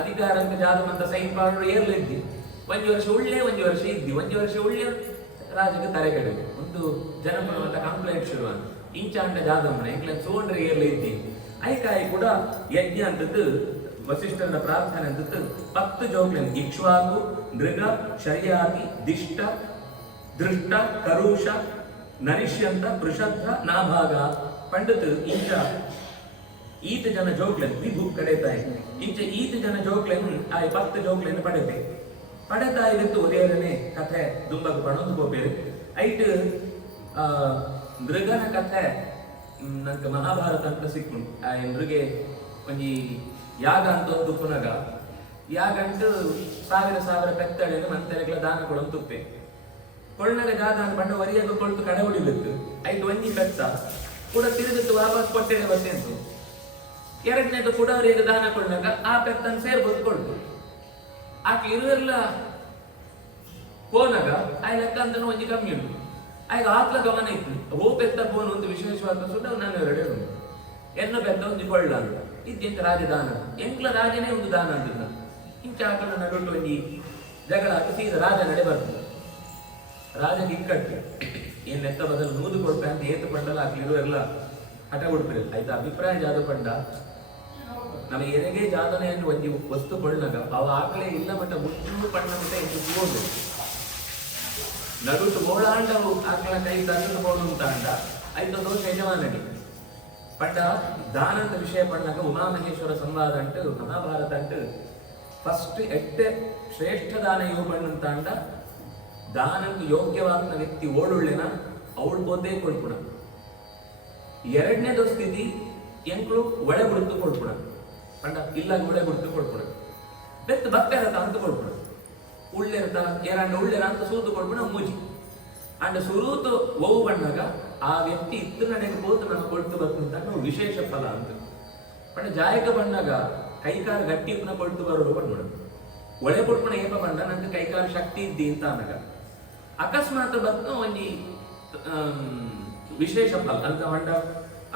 ಅಧಿಕಾರ ಅಂತ ಜಾದಮಂತ ಸೈನ್ ಪಾಡು ಏರ್ಲಿದ್ದಿ 1 ವರ್ಷ ಉಳ್ಳೆ 1 ವರ್ಷ ಇದ್ದಿ 1 ವರ್ಷ ಉಳ್ಳೆ ರಾಜಕ್ಕೆ ತಲೆ ಕಡೆ ಒಂದು ಜನಪದ ಕಂಪ್ಲೇಂಟ್ ಶುರುವಾದ ಇಂಚಾಂಡ ಜಾದಮ್ಮನ ಎಂಕ್ಲ ಸೋಂಡ್ರೆ ಏರ್ಲ ಇದ್ದಿ ಐಕಾಯಿ ಕೂಡ ಯಜ್ಞ ಅಂತದ್ದು ವಸಿಷ್ಠರ ಪ್ರಾರ್ಥನೆ ಅಂತದ್ದು 10 ಜೋಗ್ಲನ್ ಇಕ್ಷ್ವಾಕು ನೃಗ ಶರ್ಯಾತಿ ದಿಷ್ಟ ದೃಷ್ಟ ಕರುಷ ನರಿಷ್ಯಂತ ಪೃಷದ್ಧ ನಾಭಾಗ ಪಂಡಿತ ಇಂಚ ಈತ ಜನ ಜೋಗ್ಲನ್ ವಿಭು ಕಡೆತಾಯಿ ಇಂಚ ಈತ ಜನ ಜೋಗ್ಲನ್ ಆಯ್ 10 ಜೋಗ್ಲನ್ ಪಡೆದೆ ಪಡೆತಾಯಿತ್ತು ಒರೇರನೆ ಕಥೆ ದುಂಬಗ ಪಣೊಂದು ಹೋಗ್ಬೇರು ಐಟ್ ಮೃಗನ ಕಥೆ ನಂಗೆ ಮಹಾಭಾರತ ಅಂತ ಸಿಕ್ಕೊಂಡು ಆ ನೃಗೆ ಒಂಜಿ ಯಾಗ ಅಂತ ಒಂದು ಪುನಗ ಯಾಗ ಅಂಟು ಸಾವಿರ ಪೆತ್ತಳೆಯನ್ನು ಮಂತೆಗಳ ದಾನ ಕೊಡೊಂದು ತುಪ್ಪೆ ಕೊಳ್ನಾಗ ಜಾಗ ಬಂಡ ವರಿಯಾಗ ಕೊಳ್ತು ಕಡೆ ಹೊಡಿಬೇಕು ಐದು ಒಂಜಿ ಪೆತ್ತ ಕೂಡ ತಿರುಗಿತ್ತು ವಾಪಸ್ ಕೊಟ್ಟೆಗೆ ಬರ್ತೇಂತು ಎರಡನೇದು ಕೂಡ ಅವರಿಗೆ ದಾನ ಕೊಡ್ನಾಗ ಆ ಪೆತ್ತನ್ನು ಸೇರ್ಬೋದು ಕೊಡ್ತು ಆಕೆ ಇರುವೆಲ್ಲ ಹೋನಾಗ ಆ ಲೆಕ್ಕ ಅಂತ ಒಂಜಿ ಕಮ್ಮಿ ಉಂಟು ಆಗ ಆತ್ಲ ಗಮನ ಇತ್ತು ಓ ಪೆತ್ತ ಫೋನ್ ಒಂದು ವಿಶೇಷವಾದ ಸುದ್ದ ನಾನು ಎರಡೇ ಉಂಟು ಎನ್ನ ಪೆತ್ತ ಒಂದು ಕೊಳ್ಳ ಅಂತ ಇದ್ದಿಂತ ರಾಜದಾನ ಎಂಕ್ಲ ರಾಜನೇ ಒಂದು ದಾನ ಅಂತಿದ್ದ ಇಂಚ ಆಕಳ ನಡುಟ್ಟು ಒಂಜಿ ಜಗಳ ಹಾಕಿ ಸೀದ ರಾಜ ನಡೆ ಬರ್ತದೆ ರಾಜಗೆ ಇಕ್ಕಟ್ಟು ಏನ್ ಎತ್ತ ಬದಲು ನೂದು ಕೊಡ್ಪೆ ಅಂತ ಏತು ಪಂಡಲ್ಲ ಆಗ್ಲಿರೋ ಎಲ್ಲ ಹಠ ಕೊಡ್ಪಿರಲ್ಲ ಆಯ್ತು ಅಭಿಪ್ರಾಯ ಜಾದ ಪಂಡ ನಮಗೆ ಎನಗೆ ಜಾದನೆಯನ್ನು ಒಂಜಿ ವಸ್ತು ಕೊಳ್ಳಾಗ ಅವ ಆಕಳೇ ಇಲ್ಲ ಮಟ್ಟ ಮುಟ್ಟು ಪಣ್ಣ ಮಟ್ಟ ಎಂದು ಹೋದು ನಡುಟ್ಟು ಬೋಳಾಂಡವು ಆಕಳ ಕೈ ದಂಡ ಬೋಳು ಅಂತ ಅಂಡ ಐದು ದೋಷ ಯಜಮಾನಡಿ ಪಂಡ ದಾನಂತ ವಿಷಯ ಪಣ್ಣಾಗ ಉಮಾಮಹೇಶ್ವರ ಸಂವಾದ ಅಂಟು ಮಹಾಭಾರತ ಅಂಟು ಫಸ್ಟ್ ಎಟ್ಟೆ ಶ್ರೇಷ್ಠ ದಾನ ಇವು ಪಣ್ಣಂತ ಅಂಡ ದಾನಕ್ಕೆ ಯೋಗ್ಯವಾದ ವ್ಯಕ್ತಿ ಓಡುಳ್ಳೆನ ಅವಳು ಬೋದೇ ಕೊಡ್ಪುಣ ಎರಡನೇದು ಸ್ಥಿತಿ ಎಂಕ್ಳು ಒಳೆ ಬಿಡುತ್ತು ಕೊಡ್ಪುಣ ಪಂಡ ಇಲ್ಲ ಒಳೆ ಬಿಡುತ್ತು ಕೊಡ್ಪುಣ ಬೆತ್ತು ಭಕ್ತರತ ಅಂತ ಕೊಡ್ಪುಣ ಉಳ್ಳೆರತ ಏರಂಡ ಉಳ್ಳೆರ ಅಂತ ಸೂತು ಕೊಡ್ಪುಣ ಮೂಜಿ ಅಂಡ ಸುರೂತು ಓವು ಬಂದಾಗ ಆ ವ್ಯಕ್ತಿ ಇತ್ತು ನಡೆಗೆ ಹೋತು ನಾನು ಕೊಡ್ತು ಬರ್ತಂತ ವಿಶೇಷ ಫಲ ಅಂತ ಪಂಡ ಜಾಯಕ ಬಂದಾಗ ಕೈಕಾರ ಗಟ್ಟಿ ಪುನಃ ಕೊಡ್ತು ಬರೋಡು ಬಂದ್ಬಿಡ ಒಳೆ ಕೊಡ್ಪುಣ ಏಪ ಬಂಡ ನಂಗೆ ಕೈಕಾರ ಶಕ್ತಿ ಇದ್ದಿ ಅಂತ ಅನ್ನಗ ಅಕಸ್ಮಾತ್ ಬತ್ತ ಒಂಜಿ ವಿಶೇಷ ಫಲ ಅಂತ ಹೊಂಡ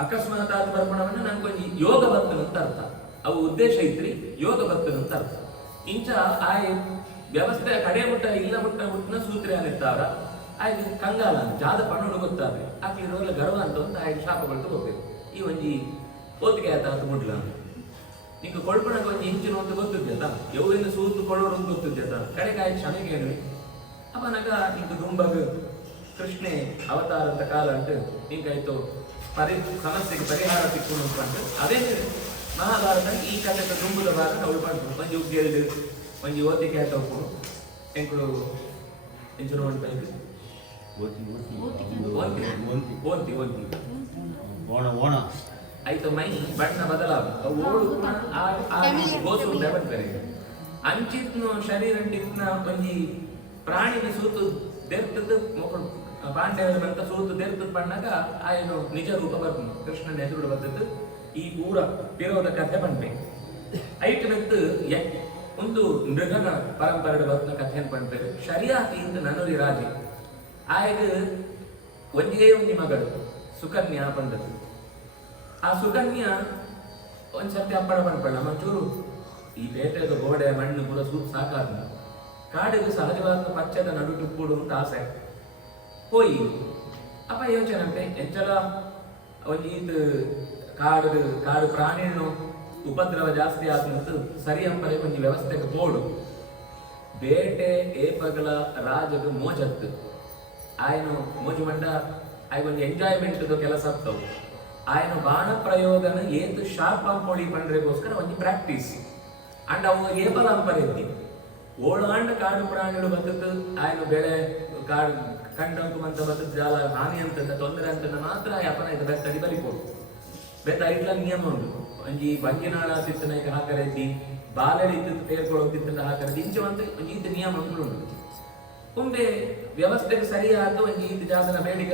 ಅಕಸ್ಮಾತ್ ಆದ ಬರ್ಪಣವನ್ನ ನನ್ಗೊಂಜಿ ಯೋಗ ಬರ್ತನ ಅಂತ ಅರ್ಥ ಅವು ಉದ್ದೇಶ ಇದ್ರಿ ಯೋಗ ಬರ್ತನ ಅಂತ ಅರ್ಥ ಇಂಚ ಆ ವ್ಯವಸ್ಥೆ ಕಡೆ ಮುಟ್ಟ ಇಲ್ಲ ಮುಟ್ಟ ಮುಟ್ಟನ ಸೂತ್ರ ಏನಿರ್ತಾರ ಆಯ್ತು ಕಂಗಾಲ ಜಾದ ಪಣ್ಣು ಗೊತ್ತಾದ್ರೆ ಆಕ್ಲಿರೋಲ್ಲ ಗರ್ವ ಅಂತ ಒಂದು ಆಯ್ತು ಶಾಪಗಳು ತಗೋಬೇಕು ಈ ಒಂಜಿ ಓದಿಗೆ ಆಯ್ತಾ ಅಂತ ಮುಡ್ಲ ನಿಂಗೆ ಕೊಳ್ಪಣಗ ಒಂಜಿ ಹಿಂಚಿನ ಅಂತ ಗೊತ್ತಿದ್ಯತ ಎವರಿಂದ ಸೂತು ಕೊಡೋರು ಅಂತ ಗೊತ್ತಿದ್ಯತ ಕಡೆಗೆ ಆಯ್ತು ಕ್ಷಮೆಗೆ ಹೇಳಿ ಅಪ್ಪ ನಗ ನಿಂಗೆ ದುಂಬಗ ಕೃಷ್ಣೆ ಅವತಾರ ಅಂತ ಕಾಲ ಅಂಟು ನಿಂಗಾಯ್ತು ಸಮಸ್ಯೆಗೆ ಪರಿಹಾರ ಸಿಕ್ಕು ಅಂತ ಅದೇ ಮಹಾಭಾರತ ಈ ಕಥೆದ ದುಂಬುದ ಭಾಗ ಅವಳು ಬಂತು ಒಂಜಿ ಉಗ್ಗೆಲ್ಡು ಒಂಜಿ ಓದಿಗೆ ಆಯ್ತು ಹೋಗ್ರು ಎಂಕುಳು ಎಂಚು ನೋಡ್ಬೇಕು ಆಯ್ತು ಮೈ ಬಣ್ಣ ಬದಲಾಗ ಓಡು ಗೋಸು ಬರ್ತಾರೆ ಅಂಚಿತ್ನು ಶರೀರ ಒಂಜಿ ಪ್ರಾಣಿನ ಸೂತು ದೆರ್ತದ ಪಾಂಡವರಂತ ಸೂತು ದೆರ್ತದ ಬಣ್ಣಗ ಆಯ್ನು ನಿಜ ರೂಪ ಬರ್ತೀನಿ ಕೃಷ್ಣನ ಎದುರು ಬರ್ತದ್ದು ಈ ಊರ ವಿರೋಧ ಕಥೆ ಬಂದ್ಬೆ ಐಟ್ ಮೆತ್ತು ಒಂದು ಮೃಗನ ಪರಂಪರೆ ಬರ್ತ ಕಥೆಯನ್ನು ಪಂಪೇರು ಶರಿಯಾತಿ ಇಂದ ನನರಿ ರಾಜೆ ಆಯ್ದು ಒಂದೇ ಒಂಜಿ ಮಗಳು ಸುಕನ್ಯಾ ಬಂದದ್ದು ಆ ಸುಕನ್ಯಾ ಒಂದ್ಸರ್ತಿ ಅಪ್ಪಡ ಪಂಪಳ ಮಂಚೂರು ಈ ಬೇಟೆದ ಗೋಡೆ ಮಣ್ಣು ಪೂರ ಸೂತ್ ಸಾಕಾದ ಕಾಡಿಗೆ ಸಹಜವಾದ ಪಚ್ಚದ ನಡು ಟುಪ್ಪುಡು ಅಂತ ಆಸೆ ಹೋಯಿ ಅಪ್ಪ ಯೋಚನೆ ಅಂತೆ ಎಂಚಲ ಒಂಜೀತ್ ಕಾಡು ಪ್ರಾಣಿಯನ್ನು ಉಪದ್ರವ ಜಾಸ್ತಿ ಆದ್ಮತ್ತು ಸರಿ ಅಂಪರೆ ಒಂಜಿ ವ್ಯವಸ್ಥೆಗೆ ಪೋಡು ಬೇಟೆ ಏಪಗಳ ರಾಜಗ ಮೋಜತ್ತು ಆಯ್ನು ಮೋಜು ಮಂಡ ಆಯ್ ಒಂದು ಎಂಜಾಯ್ಮೆಂಟ್ ಕೆಲಸ ಆಗ್ತವು ಆಯ್ನು ಬಾಣ ಪ್ರಯೋಗನ ಏತು ಶಾರ್ಪ್ ಅಂಪೊಳಿ ಪಂಡ್ರೆಗೋಸ್ಕರ ಒಂಜಿ ಪ್ರಾಕ್ಟೀಸ್ ಅಂಡ್ ಅವು ಏಪಲ ಅಂಪರೆದ್ದಿ ಓಳಾಂಡ ಕಾಡು ಪ್ರಾಣಿಗಳು ಬರ್ತದ್ದು ಆಯ್ನು ಬೆಳೆ ಕಾಡು ಕಂಡಂಕು ಅಂತ ಬರ್ತದ್ದು ಜಾಲ ಹಾನಿ ಅಂತ ತೊಂದರೆ ಅಂತ ಮಾತ್ರ ಅಪ್ಪನ ಇದು ಬೆತ್ತಡಿ ಬಲಿಪೋಡು ಬೆತ್ತ ಐಟ್ಲ ನಿಯಮ ಉಂಟು ಒಂಜಿ ಬಂಗಿನಾಳ ತಿತ್ತನೈಕ ಹಾಕರೆದ್ದಿ ಬಾಲಡಿ ಇದ್ದು ತೇರ್ಕೊಳ್ಳೋದಿತ್ತಲ್ಲ ಹಾಕರೆದ್ದಿ ಇಂಚವಂತ ಒಂಜಿ ನಿಯಮ ಉಂಟು ಉಂಟು ಒಮ್ಮೆ ವ್ಯವಸ್ಥೆಗೆ ಸರಿಯಾದ ಒಂಜಿ ಜಾಗದ ಬೇಡಿಕೆ